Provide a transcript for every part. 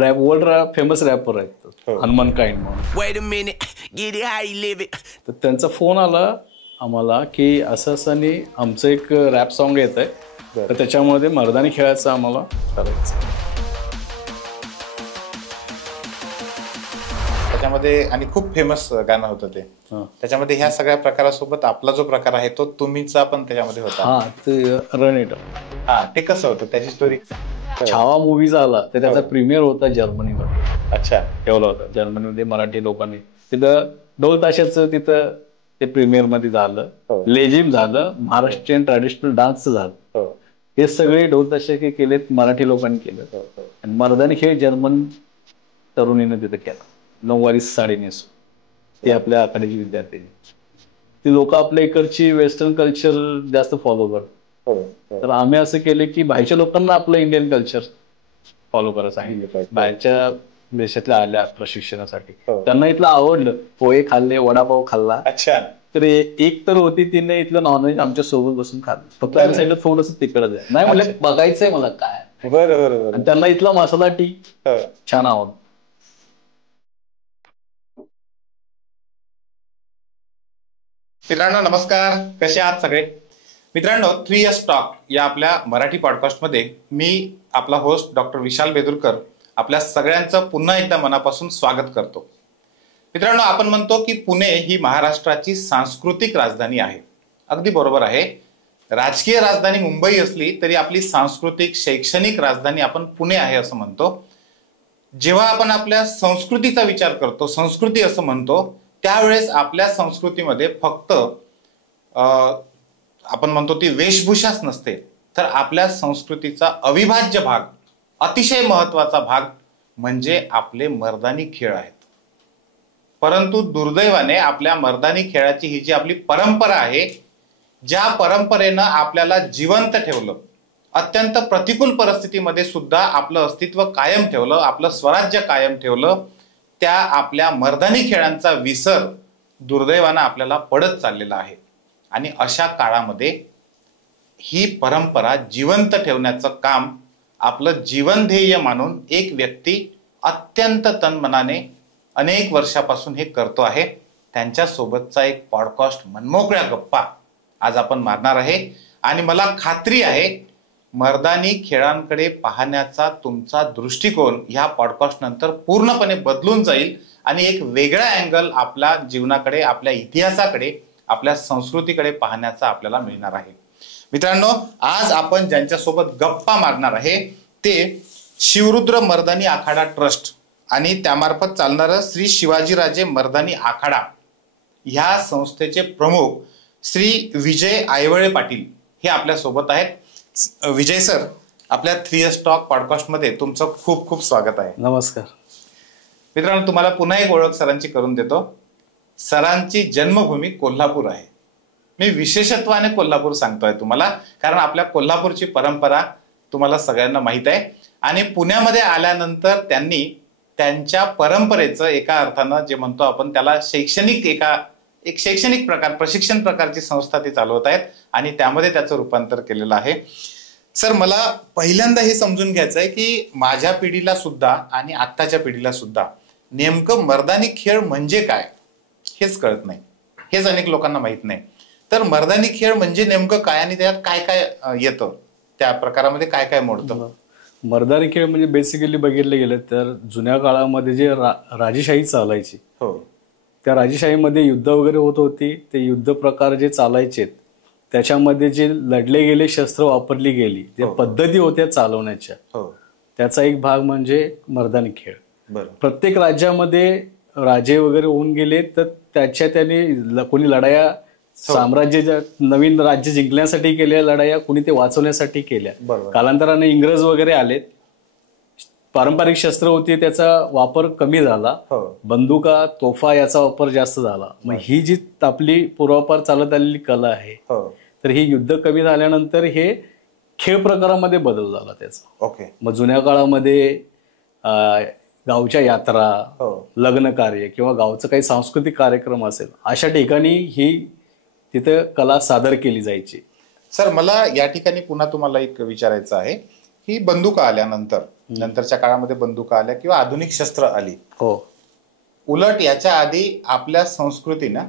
Rap world famous wrapper आहेत Hanuman kind म्हणून. तर त्यांचा फोन आला आम्हाला की असं असं आमचं एक रॅप सॉन्ग येत आहे, तर त्याच्यामध्ये मर्दानी खेळायचं आम्हाला करायचं. त्याच्यामध्ये आणि खूप फेमस गाणं होतं ते. त्याच्यामध्ये ह्या सगळ्या प्रकारासोबत आपला जो प्रकार आहे तो तुम्हीचा पण त्याच्यामध्ये होता. हा, ते रन इट. हा, ते कसं होतं त्याची स्टोरी? छावा मूवी आला तर त्याचा प्रीमियर होता जर्मनीमध्ये. अच्छा. ठेवला होता जर्मनीमध्ये मराठी लोकांनी. तिथं ढोल ताशाचं तिथं ते प्रीमियर मध्ये झालं, लेझिम झालं, महाराष्ट्रीयन ट्रॅडिशनल डान्स झालं. हे सगळे ढोल ताशे केलेत मराठी लोकांनी केलं. आणि मर्दानी खेळ जर्मन तरुणीनं तिथं केला, नऊवारी साडी नेसून. ते आपल्या आखाड्याची विद्यार्थी. ती लोक आपल्या इकडची वेस्टर्न कल्चर जास्त फॉलो करतात. तर आम्ही असं केलं की बाहेरच्या लोकांना आपलं इंडियन कल्चर फॉलो करायचं आहे. बाहेरच्या देशातल्या आल्या प्रशिक्षणासाठी, त्यांना इथलं आवडलं. पोहे खाल्ले, वडापाव खाल्ला. अच्छा. तर एक तर होती तिने इथलं नॉनव्हेज आमच्या सोबत बसून खाल्लं. फक्त आमच्या साईडला थोडंसं तिकडच आहे. नाही म्हणजे बघायचंय मला काय. बरोबर. त्यांना इथला मसाला टी छान आवडतो. मित्रांनो नमस्कार, कसे आहात सगळे? मित्रांनो, 3S टॉक या आपल्या मराठी पॉडकास्टमध्ये मी आपला होस्ट डॉक्टर विशाल बेदुरकर आपल्या सगळ्यांचं पुन्हा एकदा मनापासून स्वागत करतो. मित्रांनो, आपण म्हणतो की पुणे ही महाराष्ट्राची सांस्कृतिक राजधानी आहे. अगदी बरोबर आहे. राजकीय राजधानी मुंबई असली तरी आपली सांस्कृतिक शैक्षणिक राजधानी आपण पुणे आहे असं म्हणतो. जेव्हा आपण आपल्या संस्कृतीचा विचार करतो, संस्कृती असं म्हणतो, त्यावेळेस आपल्या संस्कृतीमध्ये फक्त आपण म्हणतो ती वेशभूषाच नसते, तर आपल्या संस्कृतीचा अविभाज्य भाग, अतिशय महत्वाचा भाग म्हणजे आपले मर्दानी खेळ आहेत. परंतु दुर्दैवाने आपल्या मर्दानी खेळाची ही जी आपली परंपरा आहे, ज्या परंपरेनं आपल्याला जिवंत ठेवलं, अत्यंत प्रतिकूल परिस्थितीमध्ये सुद्धा आपलं अस्तित्व कायम ठेवलं, आपलं स्वराज्य कायम ठेवलं, त्या आपल्या मर्दानी खेळांचा विसर दुर्दैवानं आपल्याला पडत चाललेला आहे. आणि अशा काळामध्ये ही परंपरा जिवंत ठेवण्याचं काम आपलं जीवन ध्येय मानून एक व्यक्ती अत्यंत तनमनाने अनेक वर्षापासून हे करतो आहे. त्यांच्यासोबतचा एक पॉडकास्ट मनमोकळ्या गप्पा आज आपण मारणार आहे. आणि मला खात्री आहे मर्दानी खेळांकडे पाहण्याचा तुमचा दृष्टिकोन ह्या पॉडकास्ट नंतर पूर्णपणे बदलून जाईल आणि एक वेगळा अँगल आपल्या जीवनाकडे, आपल्या इतिहासाकडे, आपल्या संस्कृतीकडे पाहण्याचा आपल्याला मिळणार आहे. मित्रांनो, आज आपण ज्यांच्यासोबत गप्पा मारणार आहे ते शिवरुद्र मर्दानी आखाडा ट्रस्ट आणि त्यामार्फत चालणारं श्री शिवाजीराजे मर्दानी आखाडा ह्या संस्थेचे प्रमुख श्री विजय आयवळे पाटील हे आपल्या सोबत आहेत. विजय सर, आपल्या 3S टॉक पॉडकास्ट मध्ये तुमचं खूप खूप स्वागत आहे. नमस्कार. मित्रांनो, तुम्हाला पुन्हा एक ओळख सरांची करून देतो. सरांची जन्मभूमी कोल्हापूर आहे. मी विशेषत्वाने कोल्हापूर सांगतोय तुम्हाला, कारण आपल्या कोल्हापूरची परंपरा तुम्हाला सगळ्यांना माहित आहे. आणि पुण्यामध्ये आल्यानंतर त्यांनी त्यांच्या परंपरेचं एका अर्थानं जे म्हणतो आपण त्याला शैक्षणिक एक शैक्षणिक प्रकार, प्रशिक्षण प्रकारची संस्था ते चालवत आहेत आणि त्यामध्ये त्याचं रूपांतर केलेलं आहे. सर, मला पहिल्यांदा हे समजून घ्यायचं आहे की माझ्या पिढीला सुद्धा आणि आत्ताच्या पिढीला सुद्धा नेमकं मर्दानी खेळ म्हणजे काय हेच कळत नाही, हेच अनेक लोकांना माहित नाही. तर मर्दानी खेळ म्हणजे नेमकं काय आणि त्यात काय काय येतं, त्या प्रकारामध्ये काय काय मोडतं? मर्दानी खेळ म्हणजे बेसिकली बघितलं गेलं तर जुन्या काळामध्ये जे राजेशाही चालायची, त्या राजेशाहीमध्ये युद्ध वगैरे होत होती. ते युद्ध प्रकार जे चालायचे त्याच्यामध्ये जे लढले गेले, शस्त्र वापरली गेली, त्या पद्धती होत्या चालवण्याच्या, त्याचा एक भाग म्हणजे मर्दानी खेळ. प्रत्येक राज्यामध्ये राजे वगैरे होऊन गेले तर त्याने कोणी लढाया साम्राज्य नवीन राज्य जिंकण्यासाठी केल्या लढाया, कोणी ते वाचवण्यासाठी केल्या. कालांतराने इंग्रज वगैरे आलेत, पारंपरिक शस्त्र होती त्याचा वापर कमी झाला, बंदुका तोफा याचा वापर जास्त झाला. मग ही जी आपली पूर्वापार चालत आलेली कला आहे, तर ही युद्ध कमी झाल्यानंतर हे खेळ प्रकारामध्ये बदल झाला त्याचा. मग जुन्या काळामध्ये गावच्या यात्रा, लग्न कार्य किंवा गावचं काही सांस्कृतिक कार्यक्रम असेल, अशा ठिकाणी ही तिथं कला सादर केली जायची. सर, मला या ठिकाणी पुन्हा तुम्हाला एक विचारायचं आहे ही बंदुका आल्यानंतर, नंतरच्या काळामध्ये बंदुका आल्या किंवा आधुनिक शस्त्र आली. हो. उलट याच्या आधी आपल्या संस्कृतीनं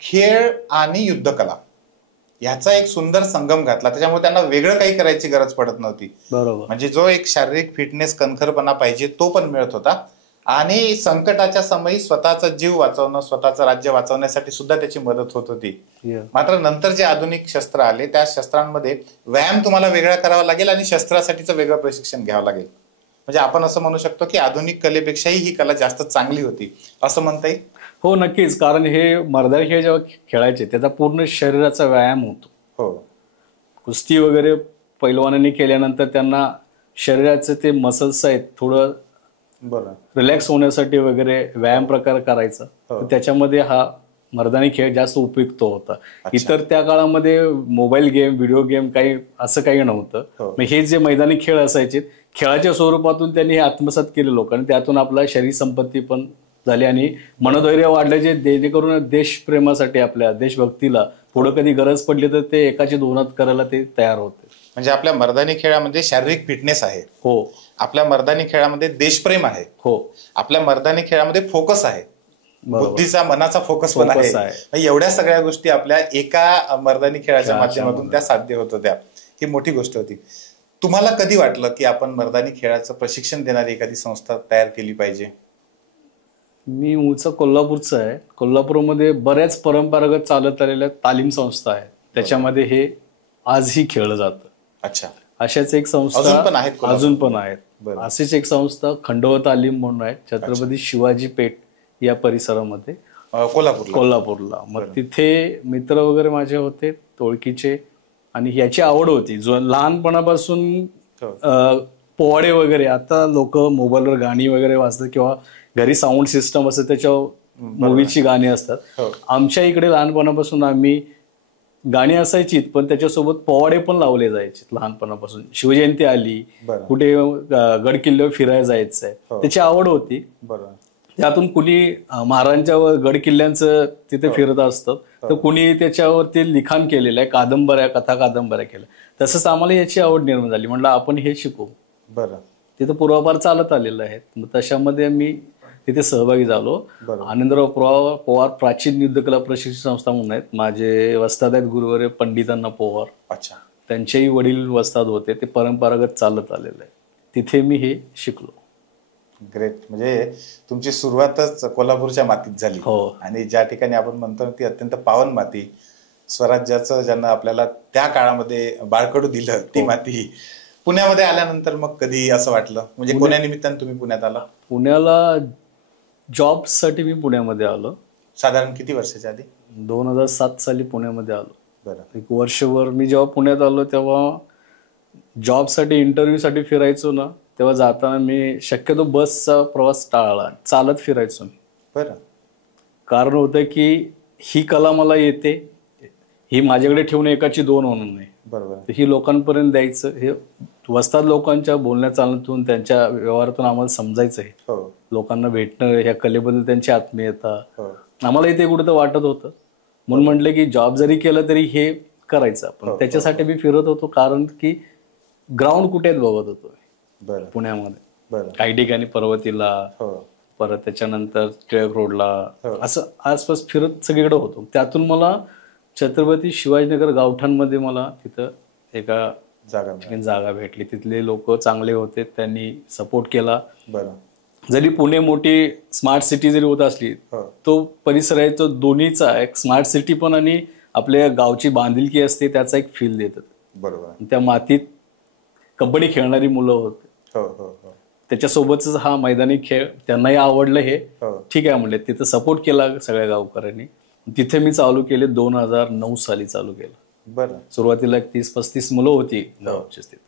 खेळ आणि युद्धकला याचा एक सुंदर संगम घातला. त्याच्यामुळे त्यांना वेगळं काही करायची गरज पडत नव्हती. बरोबर. म्हणजे जो एक शारीरिक फिटनेस, कणखरपणा पाहिजे तो पण मिळत होता. आणि संकटाच्या समयी स्वतःचा जीव वाचवणं, स्वतःचं राज्य वाचवण्यासाठी सुद्धा त्याची मदत होत होती. मात्र नंतर जे आधुनिक शस्त्र आले त्या शस्त्रांमध्ये व्यायाम तुम्हाला वेगळा करावा लागेल आणि शस्त्रासाठीचं वेगळं प्रशिक्षण घ्यावं लागेल. म्हणजे आपण असं म्हणू शकतो की आधुनिक कलेपेक्षाही ही कला जास्त चांगली होती असं म्हणता येईल. हो, नक्कीच. कारण हे मर्दानी खेळ जेव्हा खेळायचे त्याचा पूर्ण शरीराचा व्यायाम होतो. हो. कुस्ती वगैरे पैलवानांनी केल्यानंतर त्यांना शरीराचे ते मसल्स आहेत थोडं रिलॅक्स होण्यासाठी वगैरे व्यायाम प्रकार करायचा. त्याच्यामध्ये हा मर्दानी खेळ जास्त उपयुक्त होता. इतर त्या काळामध्ये मोबाईल गेम, व्हिडिओ गेम काही असं काही नव्हतं. हे जे मैदानी खेळ असायचे खेळाच्या स्वरूपातून त्यांनी हे आत्मसात केले लोकांनी. त्यातून आपला शरीर संपत्ती पण झाली आणि मनोधैर्य वाढलं, जे जेणेकरून देशप्रेमासाठी, आपल्या देशभक्तीला पुढे कधी गरज पडली तर ते एकाची दोनात करायला ते तयार होते. म्हणजे आपल्या मर्दानी खेळामध्ये शारीरिक फिटनेस आहे. हो. आपल्या मर्दानी खेळामध्ये देशप्रेम आहे. हो. आपल्या मर्दानी खेळामध्ये फोकस आहे, बुद्धीचा, मनाचा फोकस पण आहे. एवढ्या सगळ्या गोष्टी आपल्या एका मर्दानी खेळाच्या माध्यमातून त्या साध्य होत होत्या. ही मोठी गोष्ट होती. तुम्हाला कधी वाटलं की आपण मर्दानी खेळाचं प्रशिक्षण देणारी एखादी संस्था तयार केली पाहिजे? मी मूळचा कोल्हापूरचा आहे. कोल्हापूरमध्ये बऱ्याच परंपरागत चालत आलेल्या तालीम संस्था आहेत. त्याच्यामध्ये हे आजही खेळलं जातं. अच्छा. अशाच एक संस्था अजून पण आहेत. अशीच एक संस्था खंडोबा तालीम म्हणून आहे, छत्रपती शिवाजी पेठ या परिसरामध्ये कोल्हापूरला. मग तिथे मित्र वगैरे माझे होते ओळखीचे आणि याची आवड होती. जो लहानपणापासून पोवाडे वगैरे, आता लोक मोबाईलवर गाणी वगैरे वाजतात किंवा घरी साऊंड सिस्टम असते त्याच्यावर मूवीची गाणी असतात. आमच्या इकडे लहानपणापासून आम्ही गाणी असायची पण त्याच्यासोबत पोवाडे पण लावले जायचे लहानपणापासून. शिवजयंती आली, कुठे गड किल्ल्यावर फिरायला जायचंय, त्याची आवड होती. त्यातून कुणी महाराजांच्या गड किल्ल्यांचं तिथे फिरत असतं तर कुणी त्याच्यावरती लिखाण केलेलं आहे, कादंबऱ्या, कथा कादंबऱ्या केल्या. तसंच आम्हाला याची आवड निर्माण झाली. म्हणलं आपण हे शिकू. तिथं पूर्वापार चालत आलेलं आहे. मग तशामध्ये मी तिथे सहभागी झालो. आनंदराव पवार प्राचीन युद्धकला प्रशिक्षण संस्था म्हणून आहेत. माझे वस्ताद आहेत गुरुवर्य पंडित अण्णा पवार. अच्छा. त्यांचेही वडील वस्ताद होते. ते परंपरागत चालत आलेलं आहे. तिथे मी हे शिकलो. ग्रेट. म्हणजे तुमची सुरुवातच कोल्हापूरच्या मातीत झाली. आणि ज्या ठिकाणी आपण म्हणतो ती अत्यंत पावन माती, स्वराज्याचं ज्यांना आपल्याला त्या काळामध्ये बाळकडू दिलं ती माती. पुण्यामध्ये आल्यानंतर मग कधी असं वाटलं, म्हणजे कोण्या निमित्ताने तुम्ही पुण्यात आला? पुण्याला जॉबसाठी मी पुण्यामध्ये आलो. साधारण किती वर्षाच्या आधी? 2007 साली पुण्यामध्ये आलो. एक वर्षभर मी जेव्हा पुण्यात आलो तेव्हा जॉबसाठी, इंटरव्ह्यूसाठी फिरायचो ना, तेव्हा जाताना मी शक्यतो बसचा प्रवास टाळला, चालत फिरायचो मी. कारण होतं की ही कला मला येते, ही माझ्याकडे ठेवून एकाची दोन होणार नाही. ही लोकांपर्यंत द्यायचं, हे वस्ताद लोकांच्या बोलण्या चालण्यातून, त्यांच्या व्यवहारातून आम्हाला समजायचं आहे. लोकांना भेटणं, ह्या कलेबद्दल त्यांची आत्मीयता आम्हाला इथे कुठं वाटत होतं. म्हणून म्हटलं की जॉब जरी केलं तरी हे करायचं आपण. त्याच्यासाठी मी फिरत होतो, कारण की ग्राउंड कुठे बघत होतो पुण्यामध्ये. काही ठिकाणी पर्वतीला, परत त्याच्यानंतर टिळक रोडला, असं आसपास फिरत सगळीकडे होतो. त्यातून मला छत्रपती शिवाजीनगर गावठाणमध्ये मला तिथं एका जागा भेटली. तिथले लोक चांगले होते, त्यांनी सपोर्ट केला. जरी पुणे मोठी स्मार्ट सिटी जरी होत असली, तो परिसर आहे तो दोन्हीचा, एक स्मार्ट सिटी पण आणि आपल्या गावची बांधिलकी असते त्याचा एक फील देतात. त्या मातीत कबड्डी खेळणारी मुलं होते. त्याच्यासोबतच हा मैदानी खेळ त्यांनाही आवडलं. हे ठीक आहे म्हणले, तिथं सपोर्ट केला सगळ्या गावकऱ्यांनी. तिथे मी चालू केले 2009 साली चालू केलं. सुरुवातीला 30-35 मुलं होती गावची. तिथं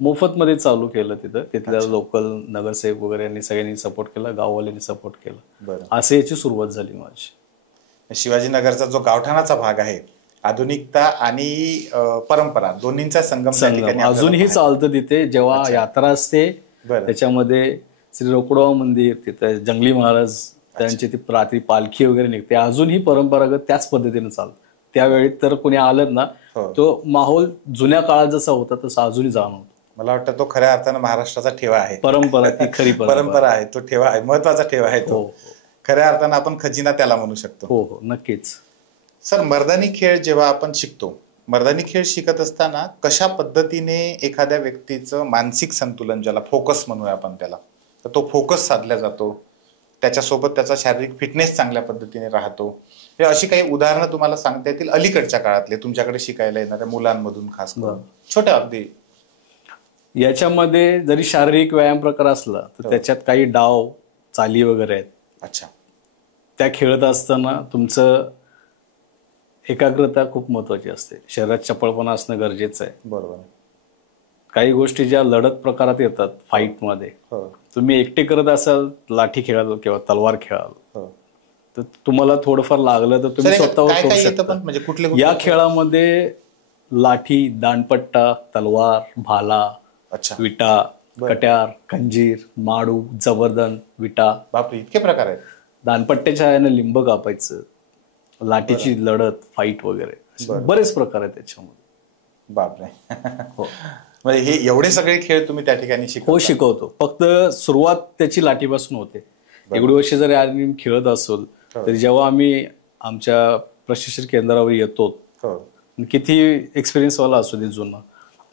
मोफत मध्ये चालू केलं. तिथल्या लोकल नगरसेवक वगैरे यांनी सगळ्यांनी सपोर्ट केला, गाववाल्यांनी सपोर्ट केला. असं याची सुरुवात झाली माझी. शिवाजीनगरचा जो गावठाणाचा भाग आहे, आधुनिकता आणि परंपरा दोन्हींचा संगम अजूनही चालतं तिथे. जेव्हा यात्रा असते त्याच्यामध्ये श्री रोकडवा मंदिर, तिथे जंगली महाराज त्यांची ती रात्री पालखी वगैरे निघते. अजूनही परंपरागत त्याच पद्धतीने चालतं. त्यावेळी तर कोणी आलं ना, तो माहोल जुन्या काळात जसा होता तसा अजूनही जाणवतो. मला वाटतं तो खऱ्या अर्थानं महाराष्ट्राचा ठेवा आहे. परंपरा, ती खरी परंपरा आहे, तो ठेवा आहे, महत्वाचा ठेवा आहे तो. हो. खऱ्या अर्थानं आपण खजिना त्याला म्हणू शकतो. हो हो, नक्कीच. सर, मर्दानी खेळ जेव्हा आपण शिकतो, मर्दानी खेळ शिकत असताना कशा पद्धतीने एखाद्या व्यक्तीचं मानसिक संतुलन, ज्याला फोकस म्हणूया आपण त्याला, तर तो फोकस साधला जातो, त्याच्यासोबत त्याचा शारीरिक फिटनेस चांगल्या पद्धतीने राहतो, हे अशी काही उदाहरणं तुम्हाला सांगता येतील अलीकडच्या काळातले तुमच्याकडे शिकायला येणाऱ्या मुलांमधून, खास करून छोट्या अगदी? याच्यामध्ये जरी शारीरिक व्यायाम प्रकार असला तर त्याच्यात काही डाव चाली वगैरे आहेत. अच्छा. त्या खेळत असताना तुमचं एकाग्रता खूप महत्वाची असते, शरीरात चपळपणा असणं गरजेचं आहे. बरोबर. काही गोष्टी ज्या लढत प्रकारात येतात फाईटमध्ये, तुम्ही एकटे करत असाल, लाठी खेळाल किंवा तलवार खेळाल, तर तुम्हाला थोडंफार लागलं तर तुम्ही स्वतःवर करू शकता. म्हणजे या खेळामध्ये लाठी, दांडपट्टा, तलवार, भाला, विटा, कट्यार, खंजीर, माडू, जबरदन, विटा, बापरे, इतके प्रकार आहेत. दानपट्ट्याच्या यानं लिंब कापायचं, लाठीची लढत, फाईट वगैरे, बरेच प्रकार आहेत त्याच्यामध्ये. बापरे. हो. म्हणजे हे एवढे सगळे खेळ तुम्ही त्या ठिकाणी हो, शिकवतो. फक्त सुरुवात त्याची लाठीपासून होते. एवढी वर्ष जरी आम्ही खेळत असो तरी जेव्हा आम्ही आमच्या प्रशिक्षण केंद्रावर येतो, किती एक्सपिरियन्सवाला असू दे जुना,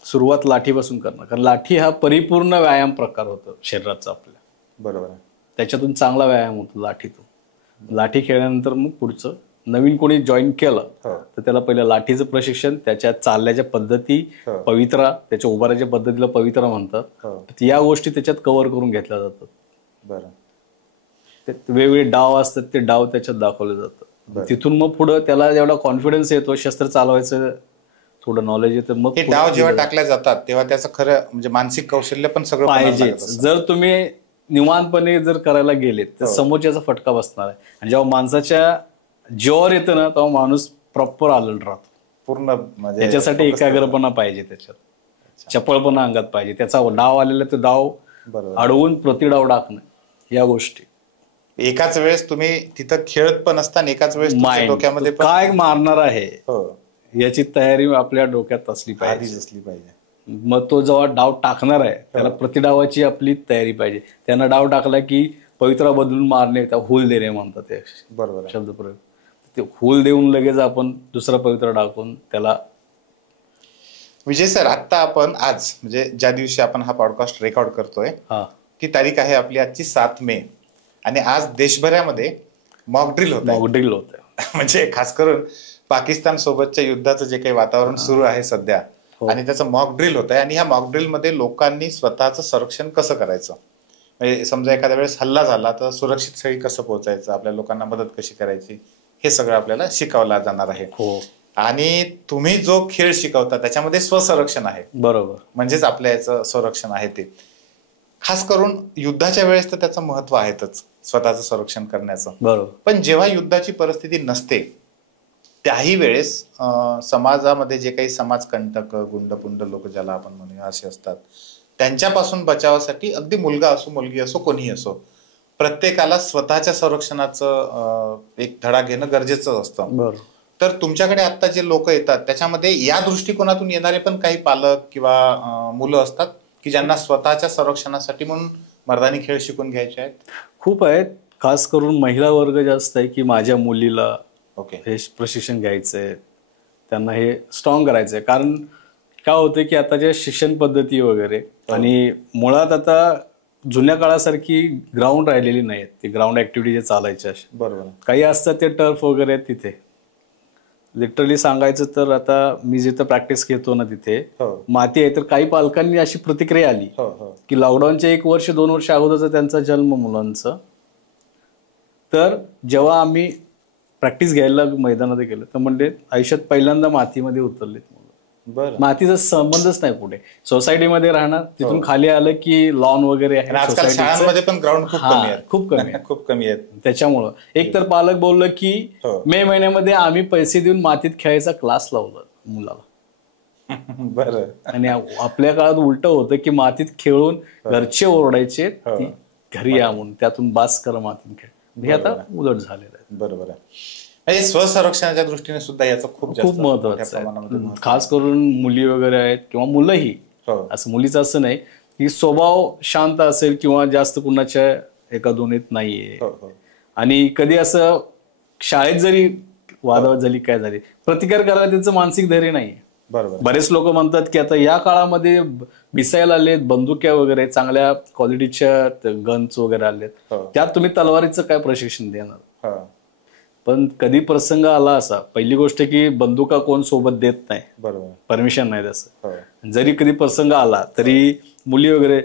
सुरुवात लाठीपासून करणं, कारण लाठी हा परिपूर्ण व्यायाम प्रकार होतो शरीराचा आपल्या. बरोबर. त्याच्यातून चांगला व्यायाम होतो लाठीतून. लाठी खेळल्यानंतर मग पुढचं नवीन कोणी जॉईन केलं तर त्याला पहिलं लाठीचं प्रशिक्षण, त्याच्या चालण्याच्या पद्धती, पवित्रा, त्याच्या उभाराच्या पद्धतीला पवित्रा म्हणतात, या गोष्टी त्याच्यात कव्हर करून घेतल्या जातात. बरं. वेगवेगळे डाव असतात, ते डाव त्याच्यात दाखवले जातात. तिथून मग पुढे त्याला जेवढा कॉन्फिडन्स येतो, शस्त्र चालवायचं थोडं नॉलेज येतं, मग डाव जेव्हा टाकल्या जातात तेव्हा त्याचं खरं म्हणजे मानसिक कौशल्य पण सगळं पाहिजे. जर तुम्ही निवांतपणे जर करायला गेलेत तर समोरच्याचा फटका बसणार आहे, आणि जेव्हा माणसाच्या जीवावर येतं ना तेव्हा माणूस प्रॉपर अलर्ट राहतो पूर्ण. त्याच्यासाठी एकाग्रपणा पाहिजे, त्याच्यात चपळपणा अंगात पाहिजे, त्याचा डाव आलेला तो डाव अडवून प्रतिडाव टाकणं, या गोष्टी. एकाच वेळेस तुम्ही तिथं खेळत पण असताना एकाच वेळेस डोक्यामध्ये काय मारणार आहे याची तयारी आपल्या डोक्यात असली पाहिजे. मग तो जेव्हा डाव टाकणार आहे त्याला प्रतिडावाची आपली तयारी पाहिजे. त्यांना डाव टाकला की पवित्रा बदलून मारणे, त्या होल देणे म्हणतात ते. बरोबर शब्दप्रयोग. ते होल देऊन लगेच आपण दुसरा पवित्रा टाकून त्याला. विजय सर, आता आपण आज म्हणजे ज्या दिवशी आपण हा पॉडकास्ट रेकॉर्ड करतोय, ती तारीख आहे आपली आजची 7 मे, आणि आज देशभरामध्ये मॉक ड्रिल होत म्हणजे खास करून पाकिस्तान सोबतच्या युद्धाचं जे काही वातावरण सुरू आहे सध्या, आणि त्याचं मॉक ड्रिल होत आहे. आणि ह्या मॉक ड्रिल मध्ये लोकांनी स्वतःचं संरक्षण कसं करायचं, म्हणजे समजा एखाद्या वेळेस हल्ला झाला तर सुरक्षित स्थळी कसं पोहोचायचं, आपल्या लोकांना मदत कशी करायची, हे सगळं आपल्याला शिकवलं जाणार आहे. आणि तुम्ही जो खेळ शिकवता त्याच्यामध्ये स्वसंरक्षण आहे. बरोबर. म्हणजेच आपल्या याचं संरक्षण आहे ते. खास करून युद्धाच्या वेळेस तर त्याचं महत्व आहेतच, स्वतःचं संरक्षण करण्याचं. बरोबर. पण जेव्हा युद्धाची परिस्थिती नसते त्याही वेळेस समाजामध्ये जे काही समाजकंटक, गुंडपुंड लोक ज्याला आपण म्हणूया असे असतात, त्यांच्यापासून बचावासाठी अगदी मुलगा असो, मुलगी असो, कोणीही असो, प्रत्येकाला स्वतःच्या संरक्षणाचं एक धडा घेणं गरजेचं असतं. तर तुमच्याकडे आता जे लोक येतात त्याच्यामध्ये या दृष्टिकोनातून येणारे पण काही पालक किंवा मुलं असतात की ज्यांना स्वतःच्या संरक्षणासाठी म्हणून मर्दानी खेळ शिकून घ्यायचे आहेत? खूप आहेत. खास करून महिला वर्ग जास्त आहे की माझ्या मुलीला हे प्रशिक्षण घ्यायचंय, त्यांना हे स्ट्रॉंग करायचंय. कारण काय होतं की आताच्या शिक्षण पद्धती वगैरे, आणि मुळात आता जुन्या काळासारखी ग्राउंड राहिलेली नाहीत. ते ग्राउंड ऍक्टिव्हिटी जे चालायच्या बरोबर काही असतात, ते टर्फ वगैरे आहेत तिथे. लिटरली सांगायचं तर आता मी जिथं प्रॅक्टिस घेतो ना तिथे माती आहे, तर काही पालकांनी अशी प्रतिक्रिया आली की लॉकडाऊनच्या 1 वर्ष 2 वर्ष अगोदरचा त्यांचा जन्म मुलांचा, तर जेव्हा आम्ही प्रॅक्टिस घ्यायला मैदानात गेलो तर म्हणजे आयुष्यात पहिल्यांदा मातीमध्ये उतरलेत मुलं. मातीचा संबंधच नाही कुठे. सोसायटीमध्ये राहणार, तिथून खाली आलं की लॉन वगैरे आहे, शाळांमध्ये पण ग्राउंड खूप कमी आहेत. त्याच्यामुळं एक तर पालक बोललं की मे महिन्यामध्ये आम्ही पैसे देऊन मातीत खेळायचा क्लास लावला मुलाला. बरं. आणि आपल्या काळात उलट होतं की मातीत खेळून घरचे ओरडायचे, घरी या म्हणून, त्यातून बास करा मातीत खेळ. हे आता उलट झालेलं आहे. बरोबर आहे. स्वसंरक्षणाच्या दृष्टीने सुद्धा याचं खूप महत्वाचं आहे. खास करून मुली वगैरे आहेत किंवा मुलंही असं मुलीचं असं नाही की स्वभाव शांत असेल किंवा जास्त कुणाच्या एका दोन्हीत नाहीये. आणि कधी असं शाळेत जरी वादवाद झाली काय झाली प्रतिकार करायला त्यांचं मानसिक धैर्य नाहीये. बरोबर. बरेच लोक म्हणतात की आता या काळामध्ये मिसाईल आलेत, बंदुक्या वगैरे चांगल्या क्वालिटीच्या गन्स वगैरे आलेत, त्यात तुम्ही तलवारीचं काय प्रशिक्षण देणार. पण कधी प्रसंग आला असा, पहिली गोष्ट की बंदुका कोण सोबत देत नाही, बरोबर, परमिशन नाही तसं. जरी कधी प्रसंग आला तरी मुली वगैरे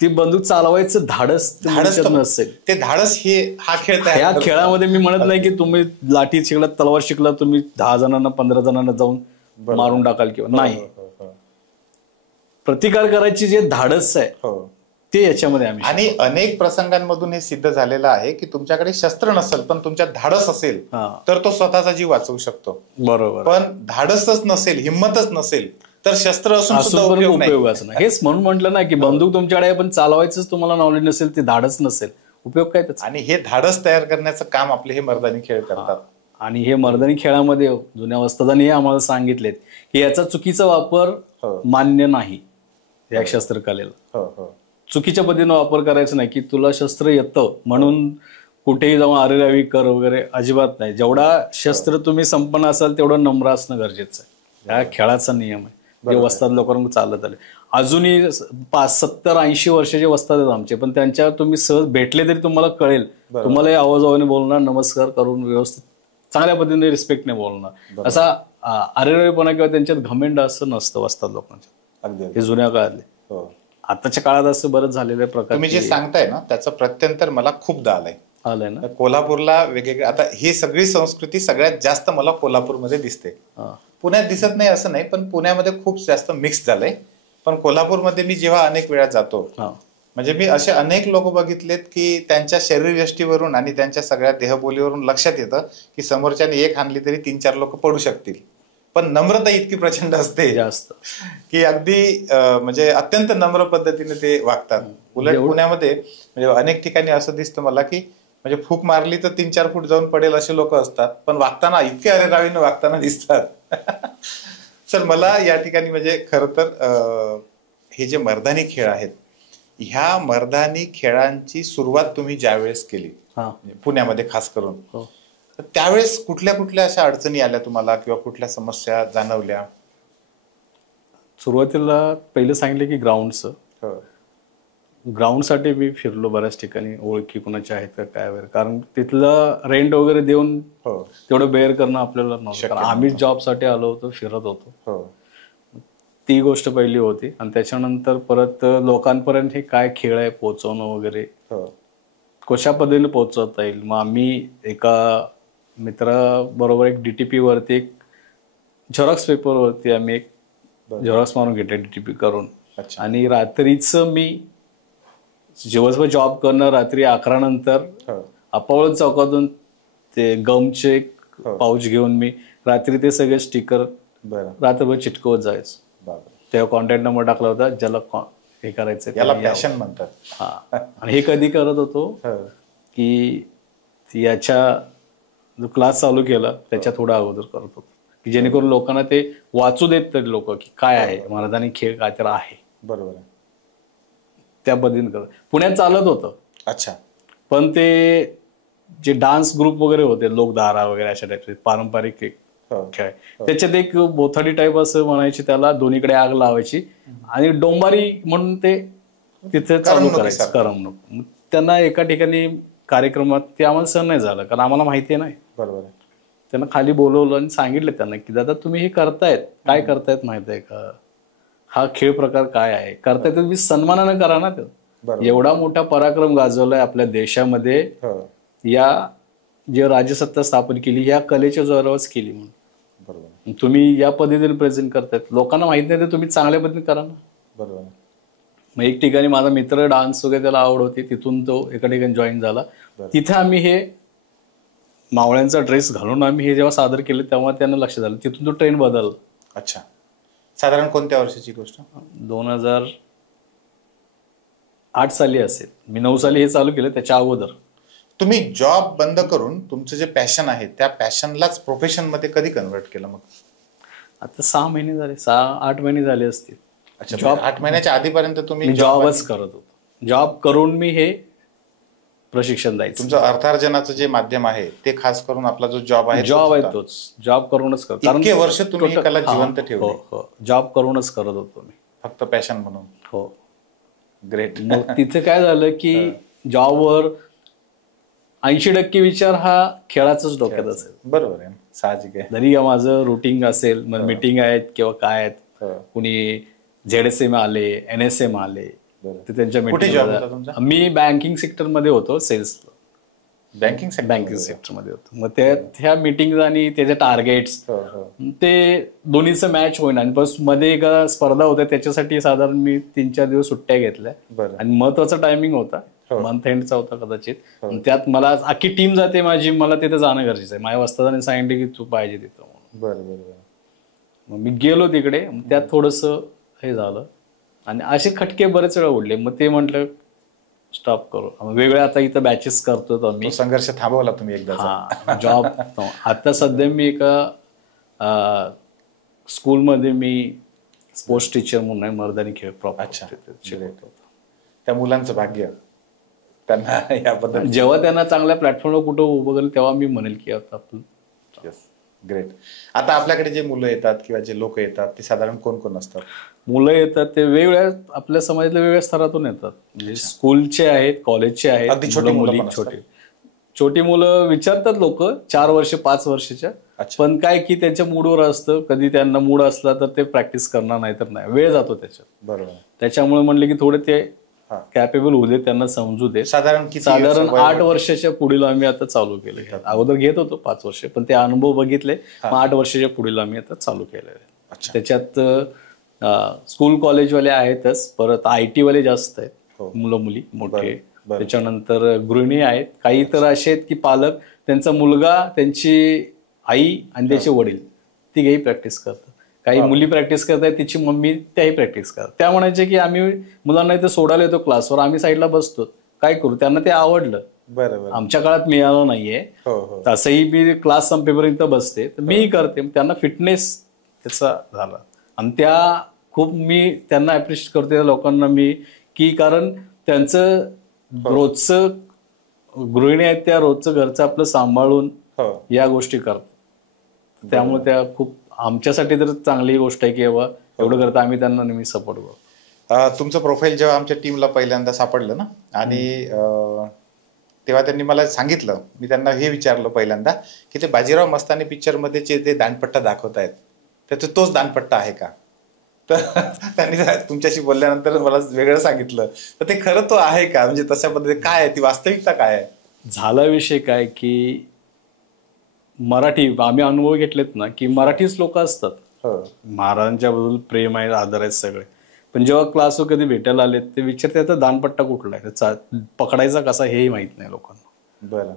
ती बंदूक चालवायचं धाडस नसेल. ते धाडस हा खेळ या खेळामध्ये मी म्हणत नाही की तुम्ही लाठी शिकला, तलवार शिकला, तुम्ही 10 जणांना 15 जणांना जाऊन मारून टाकाल किंवा नाही. प्रतिकार करायची जे धाडस आहे ते याच्यामध्ये आम्ही. आणि अनेक प्रसंगांमधून हे सिद्ध झालेलं आहे की तुमच्याकडे शस्त्र नसेल पण तुमच्यात धाडस असेल तर तो स्वतःचा जीव वाचवू शकतो. बरोबर. पण धाडसच नसेल, हिंमतच नसेल तर शस्त्र असून उपयोगाचं नाही. हेच म्हणून म्हटलं ना की बंदूक तुमच्याकडे पण चालवायचंच तुम्हाला नॉलेज नसेल, ते धाडस नसेल, उपयोग काय त्याचा. आणि हे धाडस तयार करण्याचं काम आपले हे मर्दानी खेळ करतात. आणि हे मर्दानी खेळामध्ये जुन्या वस्तादांनी आम्हाला सांगितलेत की याचा चुकीचा वापर मान्य नाही. या शस्त्रकलेला चुकीच्या पद्धतीने वापर करायचा नाही की तुला शस्त्र येतं म्हणून कुठेही जाऊन आरेरावी कर वगैरे अजिबात नाही. जेवढा शस्त्र तुम्ही संपन्न असाल तेवढं नम्र असणं गरजेचं आहे. हा खेळाचा नियम आहे जे वस्ताद लोकांना चालत आले. अजूनही 70-80 वर्षाचे वस्ताद आहेत आमचे, पण त्यांच्या तुम्ही सहज भेटले तरी तुम्हाला कळेल, तुम्हाला आवाजाने बोलणार, नमस्कार करून व्यवस्थित चांगल्या पद्धतीने रिस्पेक्टने बोलणार. असा आरेरावीपणा किंवा त्यांच्यात घमेंड असं नसतं वस्ताद लोकांच्या. हे जुन्या काळातले. आताच्या काळात असं बरंच झालेलं प्रकार. तुम्ही जे सांगताय ना त्याचं प्रत्यंतर मला खूपदा आलंय ना. कोल्हापूरला वेगवेगळे, आता ही सगळी संस्कृती सगळ्यात जास्त मला कोल्हापूरमध्ये दिसते. पुण्यात दिसत नाही असं नाही, पण पुण्यामध्ये खूप जास्त मिक्स झालंय. पण कोल्हापूरमध्ये मी जेव्हा अनेक वेळा जातो म्हणजे मी असे अनेक लोक बघितलेत की त्यांच्या शरीरयष्टीवरून आणि त्यांच्या सगळ्या देहबोलीवरून लक्षात येतं की समोरच्याने एक हाणली तरी 3-4 लोक पडू शकतील. पण नम्रता इतकी प्रचंड असते जास्त की अगदी म्हणजे अत्यंत नम्र पद्धतीने ते वागतात. उलट पुण्यामध्ये म्हणजे अनेक ठिकाणी असं दिसतं मला की म्हणजे फूक मारली तर 3-4 फूट जाऊन पडेल असे लोक असतात, पण वागताना इतके अरेरावीने वागताना दिसतात. तर मला या ठिकाणी म्हणजे खरं तर हे जे मर्दानी खेळ आहेत, ह्या मर्दानी खेळांची सुरुवात तुम्ही ज्यावेळेस केली पुण्यामध्ये खास करून, तर त्यावेळेस कुठल्या कुठल्या अशा अडचणी आल्या तुम्हाला किंवा कुठल्या समस्या जाणवल्या? सुरुवातीला पहिलं सांगितलं की ग्राउंडसाठी मी फिरलो बऱ्याच ठिकाणी, ओळखी कुणाच्या आहेत का काय वगैरे, कारण तिथलं रेंट वगैरे देऊन तेवढं बेअर करणं आपल्याला नव्हतं. आम्ही जॉबसाठी आलो होतो, फिरत होतो. ती गोष्ट पहिली होती. आणि त्याच्यानंतर परत लोकांपर्यंत हे काय खेळ आहे पोहोचवणं वगैरे, कशा पद्धतीने पोहोचवता येईल. मग आम्ही एका मित्राबरोबर एक DTP वरती, एक झेरॉक्स पेपरवरती आम्ही एक झेरॉक्स मारून घेतले DTP करून. आणि रात्रीच मी दिवसभर जॉब करणं, रात्री 11 नंतर अपावळ चौकातून ते गमचे पाऊच घेऊन मी रात्री ते सगळे स्टिकर रात्रभर चिटकवत जायचं. तेव्हा कॉन्टॅक्ट नंबर टाकला होता, ज्याला हे करायचं याला पॅशन म्हणतात. हा. आणि हे कधी करत होतो की याच्या जो क्लास चालू केला त्याच्या थोडा अगोदर करत होतो की जेणेकरून लोकांना ते वाचू देत तरी लोक की काय आहे मर्दानी खेळ, काय तर आहे. बरोबर. त्या पद्धतीने करत पुण्यात चालत होतं. अच्छा. पण ते जे डान्स ग्रुप वगैरे होते, लोकधारा वगैरे अशा टाईपचे पारंपरिक खेळ, त्याच्यात एक बोथाडी टाईप असं म्हणायचे त्याला, दोन्हीकडे आग लावायची आणि डोंबारी म्हणून ते तिथे चालू करायचं करमणूक. त्यांना एका ठिकाणी कार्यक्रमात ते आम्हाला सहन नाही झालं, कारण आम्हाला माहिती नाही. बरोबर. त्यांना खाली बोलवलं आणि सांगितलं त्यांना की दादा तुम्ही हे करतायत, काय करतायत माहित आहे का, हा खेळ प्रकार काय आहे, करतायत तुम्ही सन्मानानं करा ना. एवढा मोठा पराक्रम गाजवलाय आपल्या देशामध्ये, या जे राज्यसत्ता स्थापन केली या कलेच्या जोरावरच केली म्हणून. बरोबर. तुम्ही या पद्धतीने प्रेझेंट करतायत, लोकांना माहित नाही तर तुम्ही चांगल्या पद्धतीने करा ना. बरोबर. मग एक ठिकाणी माझा मित्र डान्स वगैरे त्याला आवड होती, तिथून तो एका ठिकाणी जॉईन झाला. तिथे आम्ही हे मावळ्यांचा ड्रेस घालून आम्ही हे जेव्हा सादर केलं तेव्हा त्यांना लक्ष झालं, तिथून तो ट्रेंड बदलला. अच्छा. साधारण कोणत्या वर्षाची गोष्ट? 2008 साली असेल. मी 9 साली हे चालू केलं, त्याच्या अगोदर. तुम्ही जॉब बंद करून तुमचं जे पॅशन आहे त्या पॅशनलाच प्रोफेशन मध्ये कधी कन्वर्ट केलं मग? आता 6 महिने झाले, 6-8 महिने झाले असतील. जॉब 8 महिन्याच्या आधीपर्यंत तुम्ही जॉबच करत होतो. जॉब करून मी हे प्रशिक्षण द्यायचं. तुमचं अर्थार्जनाचं जे माध्यम आहे ते खास करून आपला जो जॉब आहे तोच जॉब करूनच करतो. इतके वर्ष तुम्ही कला जिवंत ठेवली. हो, जॉब करूनच करत होतो मी, फक्त पॅशन म्हणून. हो, ग्रेट. मग तिथे काय झालं की जॉबवर 80% विचार हा खेळाचाच डोक्यात असेल. बरोबर आहे, साहजिक आहे. जरी माझं रुटीन असेल, मीटिंग आहेत किंवा काय आहेत, कुणी ZSM आले, NSM आले, तर त्यांच्या मीटिंग. मी बँकिंग सेक्टर मध्ये होतो, सेल्स बँकिंग सेक्टर मध्ये होतो. मग त्या मीटिंग आणि त्याचे टार्गेट्स ते दोन्हीचं मॅच होईना. आणि बस मध्ये एक स्पर्धा होत्या, त्याच्यासाठी साधारण मी 3-4 दिवस सुट्ट्या घेतल्या. आणि महत्वाचा टायमिंग होता, मंथ एंडचा होता कदाचित. त्यात मला अख्खी टीम जाते माझी, मला तिथे जाणं गरजेचं आहे. माझ्या वस्तादाने सांगितले की तू पाहिजे तिथं म्हणून. मग मी गेलो तिकडे. त्यात थोडस हे झालं आणि असे खटके बरेच वेळा उडले. मग ते म्हटलं स्टॉप करू, वेगळ्या आता इथं बॅचेस करतो आम्ही. संघर्ष थांबवला तुम्ही एकदा. हा, जॉब. आता सध्या मी एका स्कूलमध्ये मी स्पोर्ट्स टीचर म्हणून आहे, मर्दानी खेळ प्रॉपर शिकवतो. त्या मुलांचं भाग्य त्यांना याबद्दल, जेव्हा त्यांना चांगल्या प्लॅटफॉर्मवर कुठं उभं करेल तेव्हा मी म्हणेल की आता आपण. ग्रेट. आता आपल्याकडे जे मुलं येतात किंवा जे लोक येतात ते साधारण कोण कोण असतात? मुलं येतात ते वेगवेगळ्या आपल्या समाजातल्या वेगवेगळ्या स्तरातून येतात. म्हणजे स्कूलचे आहेत, कॉलेजचे आहेत, छोटी मुलं विचारतात लोक 4 वर्ष 5 वर्षाच्या. पण काय की त्यांच्या मूडवर असतं, कधी त्यांना मूड असला तर ते प्रॅक्टिस करणार, नाही तर नाही, वेळ जातो त्याच्यात. बरोबर. त्याच्यामुळे म्हणले की थोडे ते कॅपेबल होऊ दे, त्यांना समजू दे. साधारण 8 वर्षाच्या पुढील आम्ही आता चालू केले. अगोदर घेत होतो 5 वर्ष, पण ते अनुभव बघितले, मग 8 वर्षाच्या पुढील आम्ही आता चालू केलेले. त्याच्यात स्कूल कॉलेजवाले आहेतच, परत IT वाले जास्त आहेत, मुलं मुली मोठे. त्याच्यानंतर गृहिणी आहेत, काही तर असे आहेत की पालक त्यांचा मुलगा, त्यांची आई आणि त्याचे वडील तिघेही प्रॅक्टिस करतात. काही मुली प्रॅक्टिस करतायत, तिची मम्मी त्याही प्रॅक्टिस करतात. त्या म्हणायचे की आम्ही मुलांना इथं सोडायला येतो क्लासवर, आम्ही साईडला बसतो, काय करू, त्यांना ते आवडलं. बरोबर. आमच्या काळात मिळालं नाहीये, तसंही मी क्लास संपेपर्यंत बसते, तर मीही करते. त्यांना फिटनेस त्याचा झाला आणि त्या खूप मी त्यांना अप्रिशिएट करते त्या लोकांना मी, की कारण त्यांचं रोजचं गृहिणी आहेत, त्या रोजचं घरचं आपलं सांभाळून या गोष्टी करतात. त्यामुळे त्या खूप आमच्यासाठी तर चांगली गोष्ट आहे की बाबा एवढं करता, आम्ही त्यांना नेहमी सपोर्ट करतो. तुमचं प्रोफाईल जेव्हा आमच्या टीमला पहिल्यांदा सापडलं ना, आणि तेव्हा त्यांनी मला सांगितलं, मी त्यांना हे विचारलं पहिल्यांदा की ते बाजीराव मस्तानी पिक्चर मध्ये जे ते दांडपट्टा दाखवतायत त्याचा तोच दांडपट्टा आहे का? तर त्यांनी तुमच्याशी बोलल्यानंतर मला वेगळं सांगितलं, तर ते खरं तो आहे का, म्हणजे तशा पद्धतीने काय आहे ती वास्तविकता काय आहे? झाला विषय काय की मराठी आम्ही अनुभव घेतलेत ना की मराठीच लोक असतात, महाराजांच्या बद्दल प्रेम आहे, आदर आहेत सगळे, पण जेव्हा क्लासवर कधी भेटायला आले ते विचारते आता दानपट्टा कुठला आहे, त्याचा पकडायचा कसा हेही माहित नाही लोकांना. बरं.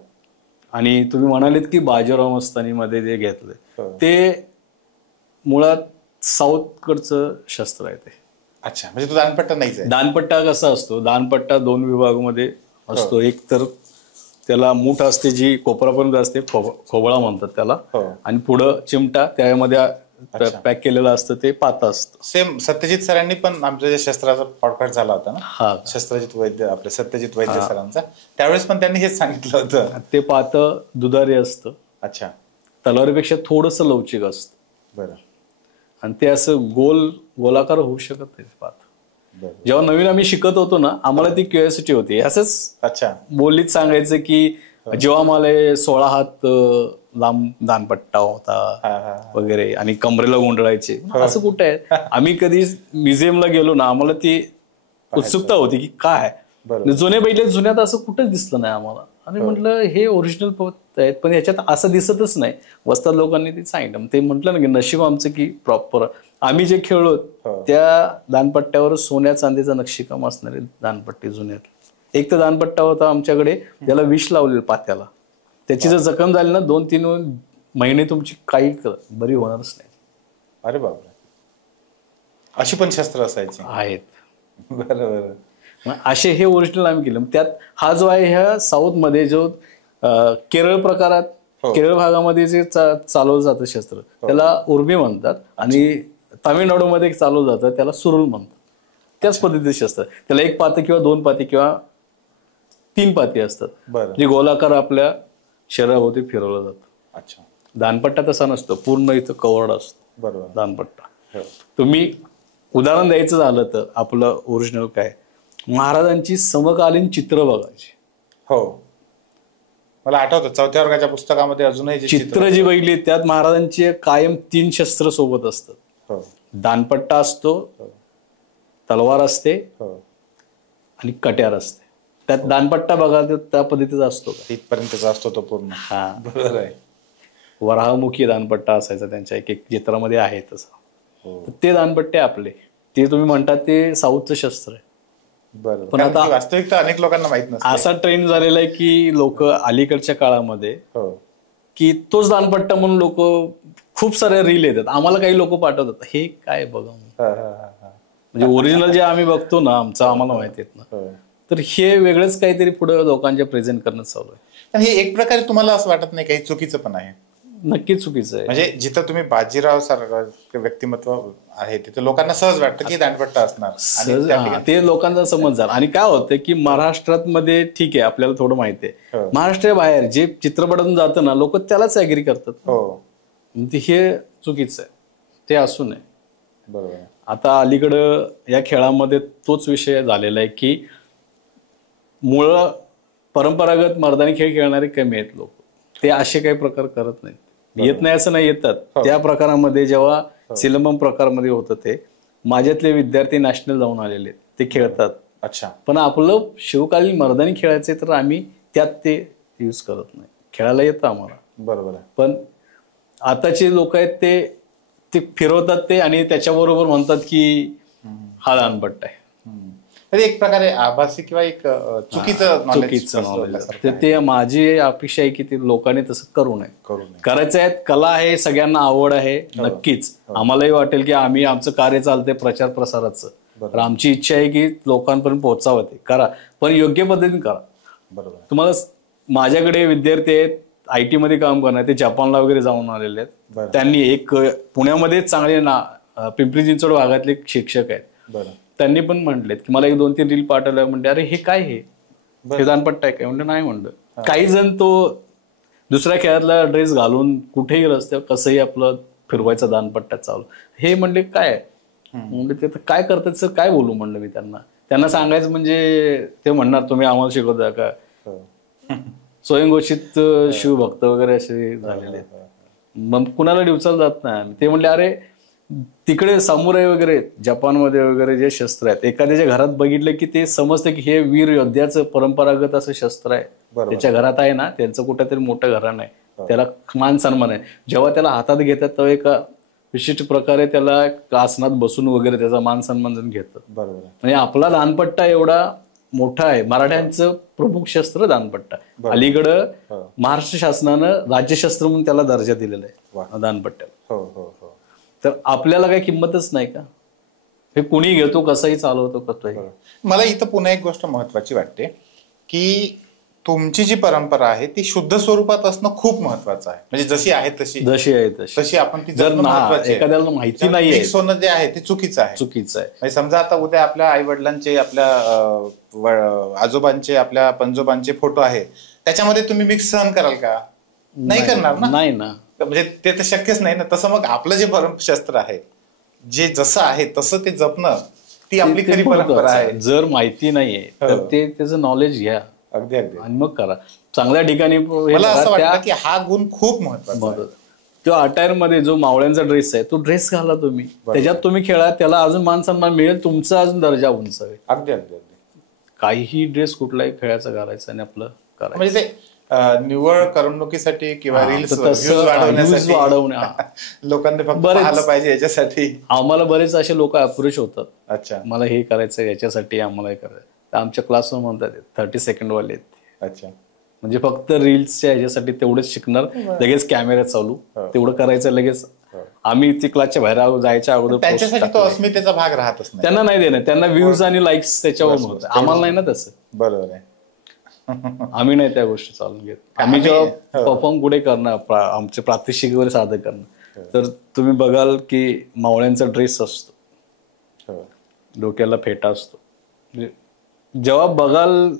आणि तुम्ही म्हणालेत की बाजीराव मस्तानी मध्ये जे घेतलंय ते मुळात साऊथ कडचं शस्त्र आहे ते. अच्छा, म्हणजे तो दानपट्टा नाहीच आहे. दानपट्टा कसा असतो, दानपट्टा 2 विभागामध्ये असतो. एक तर त्याला मूठ असते जी कोपरापर्यंत असते, खोबळा म्हणतात त्याला, आणि पुढं चिमटा त्यामध्ये पॅक केलेलं असतं, ते पाता असतं. सेम सत्यजित सरांनी पण आमच्या जे शस्त्राचा पॉडकास्ट झाला होता ना, शस्त्रजित वैद्य, आपले सत्यजित वैद्य सरांचा, त्यावेळेस पण त्यांनी हेच सांगितलं होतं. ते पातं दुधारी असतं. अच्छा. तलवारीपेक्षा थोडस लवचिक असतं. बरं. आणि ते असं गोलाकार होऊ शकत नाही पात. जेव्हा नवीन आम्ही शिकत होतो ना, आम्हाला ती क्युरिओसिटी होती. असंच अच्छा बोलीत सांगायचं की जेव्हा मला 16 हात लांब दानपट्टा होता वगैरे आणि कमरेला गुंडळायचे, असं कुठे आहे. आम्ही कधी म्युझियमला गेलो ना, आम्हाला ती उत्सुकता होती की काय जुने बैले जुन्यात असं कुठंच दिसलं नाही आम्हाला. आणि म्हटलं हे ओरिजिनल आहेत, पण याच्यात असं दिसतच नाही. वस्ताद लोकांनी ते सांगितलं, ते म्हटलं ना की नशीब आमचं की प्रॉपर आम्ही जे खेळलो त्या दानपट्ट्यावर सोन्या चांदीचा नक्षीकाम असणारे दानपट्टे जुन्यात. एक तर दानपट्टा होता आमच्याकडे, त्याला विष लावलेलं पात्याला, त्याची जर जखम झाली ना 2-3 महिने तुमची काही बरी होणारच नाही. अरे बापरे, अशी पण शस्त्र असायची आहेत. बरोबर. असे हे ओरिजिनल आम्ही केलं. त्यात हा जो आहे ह्या साऊथ मध्ये जो केरळ प्रकारात, केरळ भागामध्ये जे चालवलं जातं शस्त्र त्याला उर्मी म्हणतात, आणि तामिळनाडूमध्ये चालवलं जातं त्याला सुरुल म्हणतात. त्याच पद्धतीचे शस्त्र. त्याला एक पाती किंवा 2 पाती किंवा 3 पाती असतात, जे गोलाकार आपल्या शरीराभोवती फिरवलं जातं. अच्छा. दानपट्टा तसा नसतो, पूर्ण इथं कवर्ड असतो. बरोबर. दानपट्टा. तुम्ही उदाहरण द्यायचं झालं तर आपलं ओरिजिनल काय, महाराजांची समकालीन चित्र बघायची. हो, मला आठवतं 4थ्या वर्गाच्या पुस्तकामध्ये अजूनही चित्र जी बघितली त्यात महाराजांची कायम 3 शस्त्र सोबत असतात. दानपट्टा असतो, तलवार असते आणि कट्यार असते. त्यात दानपट्टा बघा त्या पद्धतीचा असतो, इथपर्यंतचा असतो तो पूर्ण. हा, बरोबर आहे. वराहमुखी दानपट्टा असायचा त्यांच्या एक चित्रामध्ये आहे तसं. ते दानपट्टे आपले, ते तुम्ही म्हणतात ते साऊथचं शस्त्र आहे. पण आता वास्तविकता अनेक लोकांना माहित नसते. असा ट्रेंड झालेला आहे की लोक अलीकडच्या काळामध्ये की तोच दानपट्टा म्हणून लोक खूप साऱ्या रील येतात, आम्हाला काही लोक पाठवतात, हे काय बघा म्हणजे ओरिजिनल जे आम्ही बघतो ना आमचं आम्हाला माहिती आहेत ना, तर हे वेगळंच काहीतरी पुढे लोकांच्या प्रेझेंट करणं चालू आहे. पण हे एक प्रकारे तुम्हाला असं वाटत नाही काही चुकीचं पण आहे? नक्कीच चुकीचं आहे. म्हणजे जिथं तुम्ही बाजीराव सारखं व्यक्तिमत्व आहे तिथे लोकांना सहज वाटतं की दानपट्टा असणार, ते लोकांचा समज झाला. आणि काय होतं की महाराष्ट्रात मध्ये ठीक आहे आपल्याला थोडं माहिती आहे, महाराष्ट्रा बाहेर जे चित्रपटातून जातं ना लोक त्यालाच ऍग्री करतात. हे चुकीचं आहे, ते असू नये. बरोबर. आता अलीकडं या खेळामध्ये तोच विषय झालेला आहे की मूळ परंपरागत मर्दानी खेळ खेळणारे कमी आहेत लोक, ते असे काही प्रकार करत नाहीत. येत नाही असं नाही, येतात. त्या प्रकारामध्ये जेव्हा सिलंबम प्रकारमध्ये होतं ते माझ्यातले विद्यार्थी नॅशनल जाऊन आलेले ते खेळतात. अच्छा. पण आपलं शिवकालीन मर्दानी खेळायचे तर आम्ही त्यात ते यूज करत नाही. खेळायला येतं आम्हाला. बरोबर आहे. पण आताचे लोक आहेत ते फिरवतात ते आणि त्याच्याबरोबर म्हणतात की हा दानपट्टा आहे. एक प्रकारे आभासी किंवा एक चुकीचं नॉलेज. ते माझी अपेक्षा आहे की ते लोकांनी तसं करू नये. करायचं आहे, कला आहे, सगळ्यांना आवड आहे, नक्कीच आम्हालाही वाटेल की आम्ही आमचं कार्य चालतंय प्रचार प्रसाराचं, तर आमची इच्छा आहे की लोकांपर्यंत पोहोचावं, ते करा पण योग्य पद्धतीने करा. बरोबर. तुम्हाला माझ्याकडे विद्यार्थी आहेत IT मध्ये काम करणार, ते जपानला वगैरे जाऊन आलेले आहेत. त्यांनी एक पुण्यामध्ये चांगले पिंपरी चिंचवड भागातले शिक्षक आहेत, त्यांनी पण म्हटलेत की मला 1-2-3 रील पाठवल्या, म्हणते अरे हे काय, हे दानपट्टा आहे काय? म्हणलं नाही. म्हणलं काही जण तो दुसऱ्या खेळातला ड्रेस घालून कुठेही रस्त्यावर कसंही आपलं फिरवायचा दानपट्टा चालू, हे म्हणले काय म्हणजे ते काय करतात सर, काय बोलू म्हणलं मी त्यांना सांगायचं म्हणजे ते म्हणणार तुम्ही आम्हाला शिकवता का, स्वयंघोषित शिवभक्त वगैरे असे झालेले. मग कुणाला डिवचायला जात नाही. ते म्हणले अरे तिकडे सामुराई वगैरे जपानमध्ये वगैरे जे शस्त्र आहेत, एखाद्याच्या घरात बघितलं की ते समजतं की हे वीर योद्ध्याचं परंपरागत असं शस्त्र आहे, त्याच्या घरात आहे ना, त्यांचं कुठेतरी मोठं घराणं आहे, त्याला मान सन्मान आहे. जेव्हा त्याला हातात घेतात तेव्हा एका विशिष्ट प्रकारे त्याला आसनात बसून वगैरे त्याचा मान सन्मान घेतात. म्हणजे आपला दानपट्टा एवढा मोठा आहे, मराठ्यांचं प्रमुख शस्त्र दानपट्टा. अलीकडं महाराष्ट्र शासनानं राज्यशस्त्र म्हणून त्याला दर्जा दिलेला आहे दानपट्ट्याला. तर आपल्याला काही किंमतच नाही का? हे कुणी घेतो, कसंही चालवतो, कसंही. मला इथं पुन्हा एक गोष्ट महत्वाची वाटते की तुमची जी परंपरा आहे ती शुद्ध स्वरूपात असणं खूप महत्वाचं आहे. म्हणजे जशी आहे तशी आपण ती एखाद्याला माहिती नाहीये, सोनं जे आहे ते चुकीचं आहे. समजा आता उद्या आपल्या आई वडिलांचे, आपल्या आजोबांचे, आपल्या पंजोबांचे फोटो आहे, त्याच्यामध्ये तुम्ही मिक्स सहन कराल का? नाही करणार ना. नाही ना, म्हणजे ते तर शक्यच नाही ना. तसं मग आपलं जे शस्त्र आहे, जे जसं आहे तसं ते जपणं, ती आपली खरी परंपरा आहे. जर माहिती नाहीये तर ते त्याचं नॉलेज घ्या, अगदी आणि मग करा चांगल्या ठिकाणी. मला असं वाटतं की हा गुण खूप महत्वाचा. तो अटायर मध्ये जो मावळ्यांचा ड्रेस आहे तो ड्रेस घाला तुम्ही, त्याच्यात तुम्ही खेळा, त्याला अजून मान सन्मान मिळेल, तुमचा अजून दर्जा उंचावेल. अगदी अगदी अगदी. काहीही ड्रेस कुठलाही खेळायचा घालायचा आणि आपलं करायचं. म्हणजे ते निव्वळ करमणुकीसाठी किंवा रील्स वाढवणे लोकांनी फक्त पाहिलं पाहिजे याच्यासाठी. आम्हाला बरेच असे लोक अप्रोच होतात, अच्छा मला हे करायचं याच्यासाठी, आम्हाला हे करायचं. आमच्या क्लासवर म्हणतात 30 सेकंड वाले आहेत. अच्छा. म्हणजे फक्त रील्सच्या ह्याच्यासाठी तेवढेच शिकणार, लगेच कॅमेरा चालू, तेवढं करायचं लगेच. आम्ही ती क्लासच्या बाहेर जायच्या अगोदर त्यांच्यासाठी तो अस्मितेचा भाग राहतच नाही. त्यांना नाही देणं, त्यांना व्ह्यूज आणि लाईक्स त्याच्यावर होत. आम्हाला नाही ना तसं. बरोबर आहे. आम्ही नाही त्या गोष्टी चालून घेत. आम्ही जेव्हा परफॉर्म कुठे करणार, आमचे प्रात्यक्षिक वगैरे सादर करणार, तर तुम्ही बघाल की मावळ्यांचा ड्रेस असतो, डोक्याला फेटा असतो. म्हणजे जेव्हा बघाल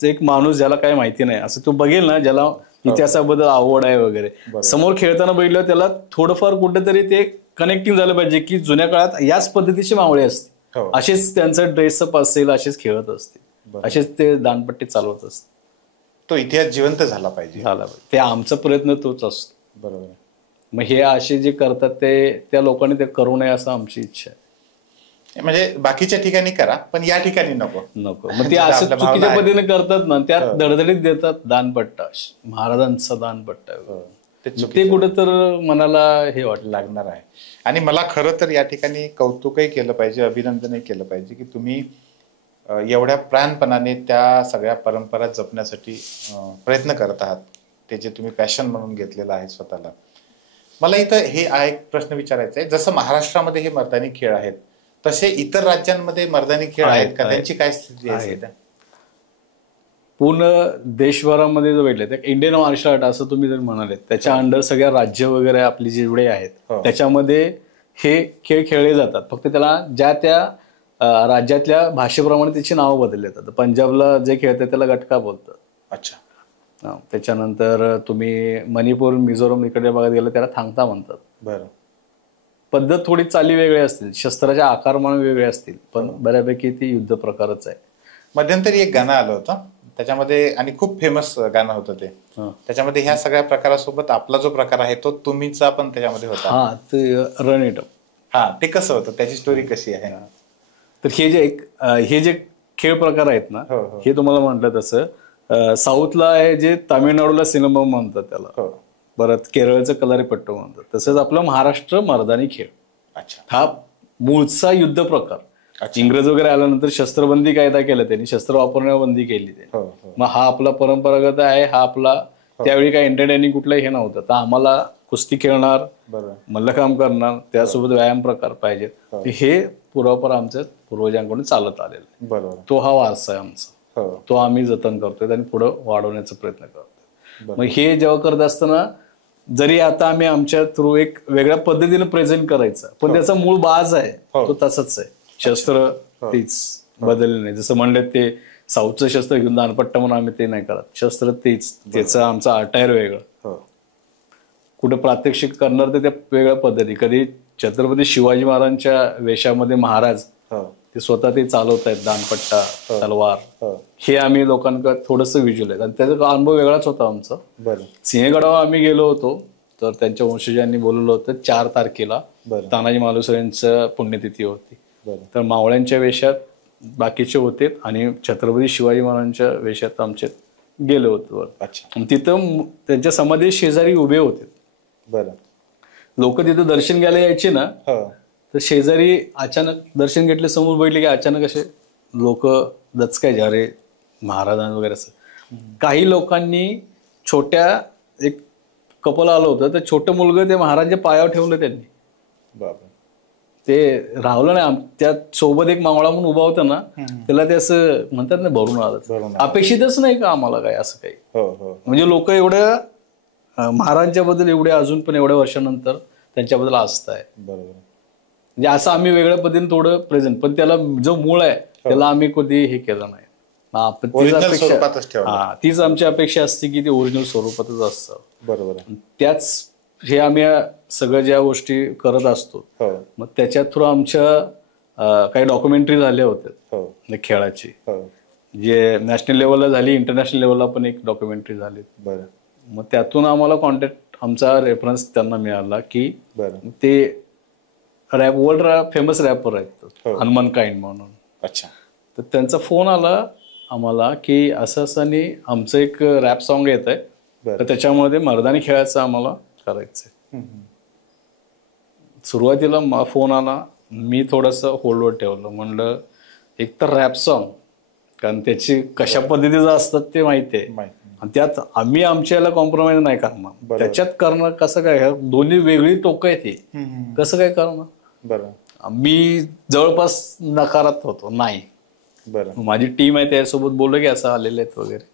एक माणूस ज्याला काही माहिती नाही असं तो बघेल ना, ज्याला इतिहासाबद्दल आवड आहे वगैरे, समोर खेळताना बघितलं त्याला थोडंफार कुठेतरी ते कनेक्टिंग झालं पाहिजे की जुन्या काळात याच पद्धतीचे मावळे असते, असेच त्यांचं ड्रेसअप असेल, असेच खेळत असतील, असेच ते दानपट्टी चालवत असते. तो इतिहास जिवंत झाला पाहिजे. ते आमचा प्रयत्न तोच असतो. बरोबर. मग हे असे जे करतात ते त्या लोकांनी ते करू नये असं आमची इच्छा आहे. म्हणजे बाकीच्या ठिकाणी करा पण या ठिकाणी नको. मग ते असं चुकीच्या पद्धतीने करतात ना, त्यात धडधडीत देतात दानपट्टा, महाराजांचा दानपट्टा, ते कुठं तर मनाला हे वाटलं लागणार आहे. आणि मला खरं तर या ठिकाणी कौतुकही केलं पाहिजे, अभिनंदनही केलं पाहिजे की तुम्ही एवढ्या प्राणपणाने त्या सगळ्या परंपरा जपण्यासाठी प्रयत्न करत आहात. ते जे तुम्ही पॅशन म्हणून घेतलेलं आहे स्वतःला. मला इथं हे एक प्रश्न विचारायचा आहे, जसं महाराष्ट्रामध्ये हे मर्दानी खेळ आहेत तसे इतर राज्यांमध्ये मर्दानी खेळ आहेत का? त्यांची काय स्थिती आहे? पूर्ण देशभरामध्ये जो भेटले इंडियन मार्शल आर्ट असं तुम्ही जर म्हणाले, त्याच्या अंडर सगळ्या राज्य वगैरे आपली जेवढे आहेत त्याच्यामध्ये हे खेळ खेळले जातात. फक्त त्याला ज्या त्या राज्यातल्या भाषेप्रमाणे त्याची नावं बदलली जातात. पंजाबला जे खेळतात त्याला गटका बोलतात. अच्छा. त्याच्यानंतर तुम्ही मणिपूर, मिझोरम इकडे बघायला गेलं त्याला थांगता म्हणतात. बरं. पद्धत थोडी चाली वेगळी असतील, शस्त्राच्या आकारमान वेगळे असतील, पण बऱ्यापैकी ती युद्ध प्रकारच आहे. मध्यंतरी एक गाणं आलं होतं त्याच्यामध्ये, आणि खूप फेमस गाणं होतं ते, त्याच्यामध्ये ह्या सगळ्या प्रकारासोबत आपला जो प्रकार आहे तो तुम्हीचा पण त्याच्यामध्ये होता. ते रन इट अप. ते कसं होतं, त्याची स्टोरी कशी आहे? तर हे जे खेळ प्रकार आहेत ना, हे तुम्हाला म्हटलं तसं साऊथला आहे, जे तामिळनाडूला सिनेमा म्हणतात त्याला, परत केरळचं कलारीपट्टू म्हणतात, तसंच आपलं महाराष्ट्र मर्दानी खेळ. हा मूळचा युद्ध प्रकार. इंग्रज वगैरे आल्यानंतर शस्त्रबंदी कायदा केला त्यांनी, शस्त्र वापरण्यावर बंदी केली त्यांनी. मग हा आपला परंपरागत आहे. हा आपला त्यावेळी काय एंटरटेनिंग कुठलं हे नव्हतं, तर आम्हाला कुस्ती खेळणार, मल्लखांब करणार, त्यासोबत व्यायाम प्रकार पाहिजेत. हे पुरापर आमच्या पूर्वजांकडून चालत आलेलं. तो हा वारसा आहे आमचा, तो आम्ही जतन करतोय आणि पुढे वाढवण्याचा प्रयत्न करतोय. मग हे जेव्हा करत असताना जरी आता आम्ही आमच्या थ्रू एक वेगळ्या पद्धतीने प्रेझेंट करायचं, पण त्याचा मूळ बाज आहे तो तसंच आहे. शस्त्र तीच बदलले नाही. जसं म्हणले ते साऊथचं शस्त्र घेऊन दानपट्टा म्हणून आम्ही ते नाही करत. शस्त्र तेच, त्याचं आमचं अटायर वेगळं. कुठे प्रात्यक्षिक करणार तर त्या वेगळ्या पद्धती. कधी छत्रपती शिवाजी महाराजांच्या वेशामध्ये महाराज ते स्वतः ते चालवत आहेत दानपट्टा, तलवार, हे आम्ही लोकांकडे थोडंसं व्हिज्युअल आहे. आणि त्याचा अनुभव वेगळाच होता आमचा. सिंहगडावर आम्ही गेलो होतो, तर त्यांच्या वंशजांनी बोलवलं होतं 4 तारखेला तानाजी मालुसरे यांचं पुण्यतिथी होती. तर मावळ्यांच्या वेशात बाकीचे होते आणि छत्रपती शिवाजी महाराजांच्या वेशात आमचे गेलो होतो. तिथं त्यांच्या समाधी शेजारी उभे होते लोक. तिथं दर्शन घ्यायला यायचे ना, तर शेजारी अचानक दर्शन घेतले, समोर बैठले की अचानक असे लोक दचकायचे, अरे महाराजांना वगैरे असं. काही लोकांनी छोट्या एक कपल आलं होतं, तर छोटं मुलगा ते महाराजांच्या पायावर ठेवलं त्यांनी. ते राहुलं नाही. त्या सोबत एक मावळा म्हणून उभा होता ना, त्याला ते असं म्हणतात ना, भरून आलं. अपेक्षितच नाही का आम्हाला काय असं काही. म्हणजे लोक एवढ्या महाराजांच्या बद्दल एवढे अजून पण एवढ्या वर्षानंतर त्यांच्याबद्दल आस्था आहे. म्हणजे असं आम्ही वेगळ्या पद्धतीने थोडं प्रेझेंट, पण त्याला जो मूळ आहे त्याला आम्ही कधी हे केलं नाही. तीच आमची अपेक्षा असते की ते ओरिजिनल स्वरूपातच असतं. बरोबर. त्याच हे आम्ही सगळ्या ज्या गोष्टी करत असतो, मग त्याच्या थ्रू आमच्या काही डॉक्युमेंटरी झाल्या होत्या खेळाची, जे नॅशनल लेवलला झाली, इंटरनॅशनल लेवलला पण एक डॉक्युमेंटरी झाली. मग त्यातून आम्हाला कॉन्टॅक्ट, आमचा रेफरन्स त्यांना मिळाला की ते वर्ल्ड फेमस रॅपर आहेत हनुमान काइंड म्हणून. तर त्यांचा फोन आला आम्हाला की असं असं आमचं एक रॅप सॉन्ग येत आहे, तर त्याच्यामध्ये मर्दानी खेळायचं आम्हाला करायचंय. सुरुवातीला फोन आला, मी थोडंसं होल्डवर ठेवलं. म्हणलं एक तर रॅप सॉन्ग, कारण त्याची कशा पद्धतीचं असतात ते माहिती आहे, आणि त्यात आम्ही आमच्या याला कॉम्प्रोमाइज नाही करणार. त्याच्यात करणं कसं काय, दोन्ही वेगळी टोकं आहेत, ही कसं काय करणार. मी जवळपास नकारात होतो, नाही. माझी टीम आहे त्यासोबत बोललो की असं आलेले आहेत वगैरे.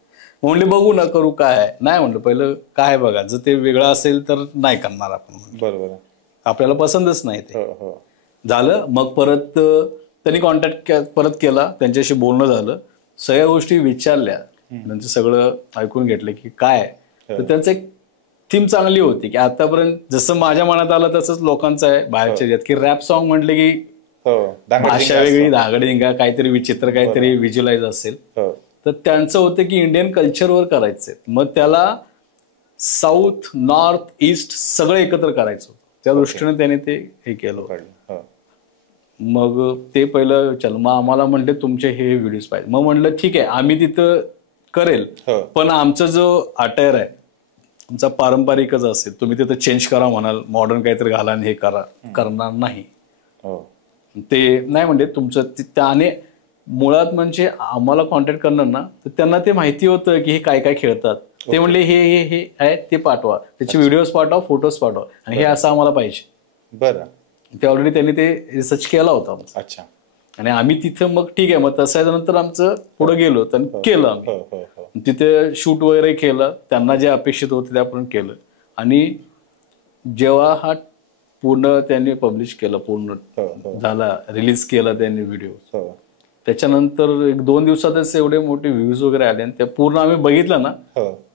म्हणले बघू ना, करू काय नाही. म्हणलं पहिलं काय बघा, जर ते वेगळं असेल तर नाही करणार आपण. आपल्याला पसंतच नाही ते. झालं. मग परत त्यांनी कॉन्टॅक्ट परत केला, त्यांच्याशी बोलणं झालं, सगळ्या गोष्टी विचारल्या, त्यांचं सगळं ऐकून घेतलं की काय. तर त्यांचं एक थीम चांगली होती की आतापर्यंत जसं माझ्या मनात आलं तसंच लोकांचं आहे बाहेरच्या यात, की रॅप सॉन्ग म्हटले की भाषा वेगळी, धागडधिंगा, काहीतरी विचित्र, काहीतरी व्हिज्युअलाइज असेल. तर त्यांचं होतं की इंडियन कल्चरवर करायचंय. मग त्याला साऊथ, नॉर्थ, ईस्ट सगळं एकत्र करायचं. त्या दृष्टीने त्याने ते हे केलं. मग ते पहिलं विचारलं, मग आम्हाला म्हणले तुमचे हे व्हिडिओज पाहिजे. मग म्हणलं ठीक आहे, आम्ही तिथं करेल, पण आमचा जो अटायर आहे आमचा पारंपरिकच असेल. तुम्ही तिथं चेंज करा म्हणाल, मॉडर्न काहीतरी घाला आणि हे करा, करणार नाही. ते नाही म्हणजे तुमचं त्याने मुळात म्हणजे आम्हाला कॉन्टॅक्ट करणार ना, तर त्यांना ते माहिती होतं की हे काय काय खेळतात. ते म्हणले हे हे हे आहे ते पाठवा, त्याचे व्हिडिओज पाठवा, फोटोज पाठवा, आणि हे असं आम्हाला पाहिजे. बरं. ते ऑलरेडी त्यांनी ते रिसर्च केला होता. अच्छा. आणि आम्ही तिथं मग ठीक आहे, मग तसं नंतर आमचं पुढे गेलो तर केलं आम्ही. तिथे शूट वगैरे केलं, त्यांना जे अपेक्षित होते ते आपण केलं. आणि जेव्हा हा पूर्ण त्यांनी पब्लिश केला, पूर्ण झाला, रिलीज केला त्यांनी व्हिडिओ, त्याच्यानंतर 1-2 दिवसातच एवढे मोठे व्ह्यूज वगैरे आले. आणि ते पूर्ण आम्ही बघितलं ना,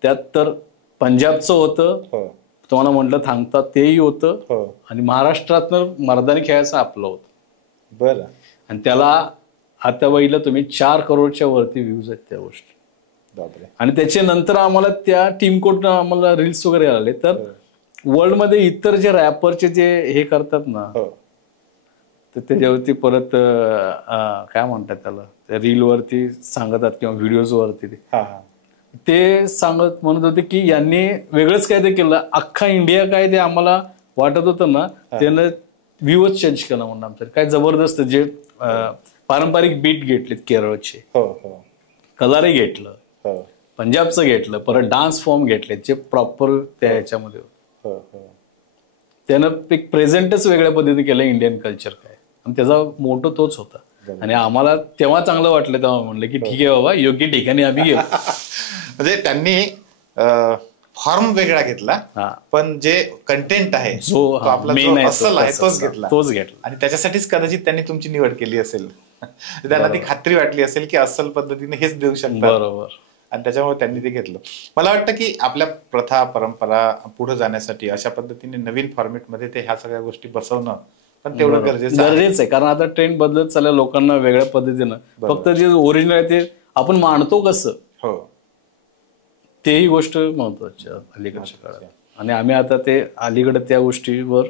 त्यात तर पंजाबचं होतं, तुम्हाला म्हटलं थांबतात तेही होतं, आणि महाराष्ट्रातनं मर्दानी खेळायचं आपलं होतं. बरं. आणि त्याला आता बघितलं तुम्ही 4 करोडच्या वरती व्ह्यूज आहेत त्या गोष्टी. आणि त्याच्यानंतर आम्हाला त्या टीम कडून आम्हाला रील्स वगैरे आले. तर वर्ल्डमध्ये इतर जे रॅपरचे जे हे करतात ना, तर त्याच्यावरती परत काय म्हणतात त्याला, रील वरती सांगतात किंवा व्हिडिओज वरती ते सांगत म्हणत होते की यांनी वेगळंच काय ते केलं, अख्खा इंडिया काय ते आम्हाला वाटत होतं ना, त्यानं व्ह्यूच चेंज केला म्हणून. आमचं काय जबरदस्त जे पारंपरिक बीट घेतलेत केरळचे, कलारी घेतलं, पंजाबचं घेतलं, परत डान्स फॉर्म घेतले जे प्रॉपर त्या ह्याच्यामध्ये होतं. त्यानं एक प्रेझेंटच वेगळ्या पद्धतीने केलं इंडियन कल्चर काय, आणि त्याचा मोठो तोच होता. आणि आम्हाला तेव्हा चांगलं वाटलं, तेव्हा म्हणलं की ठीक आहे बाबा, योग्य ठिकाणी आम्ही गेलो. म्हणजे त्यांनी फॉर्म वेगळा घेतला, पण जे कंटेंट आहे जो आपला असल आहे तोच घेतला. आणि त्याच्यासाठीच कदाचित त्यांनी तुमची निवड केली असेल. त्यांना ती खात्री वाटली असेल की अस्सल पद्धतीने हेच देऊ शकतात. बरोबर. आणि त्याच्यामुळे त्यांनी ते घेतलं. मला वाटतं की आपल्या प्रथा परंपरा पुढे जाण्यासाठी अशा पद्धतीने नवीन फॉर्मॅटमध्ये ते ह्या सगळ्या गोष्टी बसवणं पण तेवढं गरजेचं आहे. कारण आता ट्रेंड बदलत चालल्या, लोकांना वेगळ्या पद्धतीनं, फक्त जे ओरिजिनल आहे ते आपण मांडतो कसं, तेही गोष्ट महत्वाची अलीकडच्या काळात. आणि आम्ही आता ते अलीकडे त्या गोष्टीवर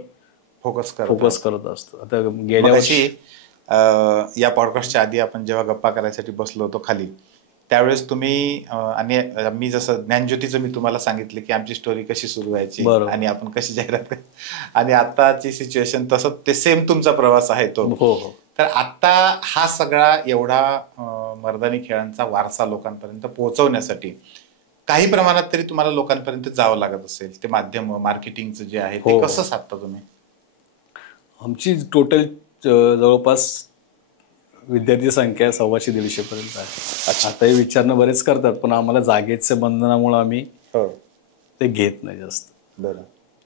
फोकस करत असतो. आता गेल्या वर्षी या पॉडकास्टच्या आधी आपण जेव्हा गप्पा करायसाठी बसलो होतो खाली, त्यावेळेस तुम्ही आणि मी जसं ज्ञानज्योतीचं मी तुम्हाला सांगितलं की आमची स्टोरी कशी सुरू व्हायची आणि आपण कशी जाहिरात, आणि आताची सिच्युएशन तसं ते सेम तुमचा प्रवास आहे तो. तर आता हा सगळा एवढा मर्दानी खेळांचा वारसा लोकांपर्यंत पोहोचवण्यासाठी काही प्रमाणात तरी तुम्हाला लोकांपर्यंत जावं लागत असेल. ते माध्यम मार्केटिंगचं जे आहे ते कसं साधता तुम्ही? आमची टोटल जवळपास विद्यार्थी संख्या 125-150 पर्यंत आहे. आताही विचारणं बरेच करतात, पण आम्हाला जागेच्या बंधनामुळे आम्ही ते घेत नाही जास्त.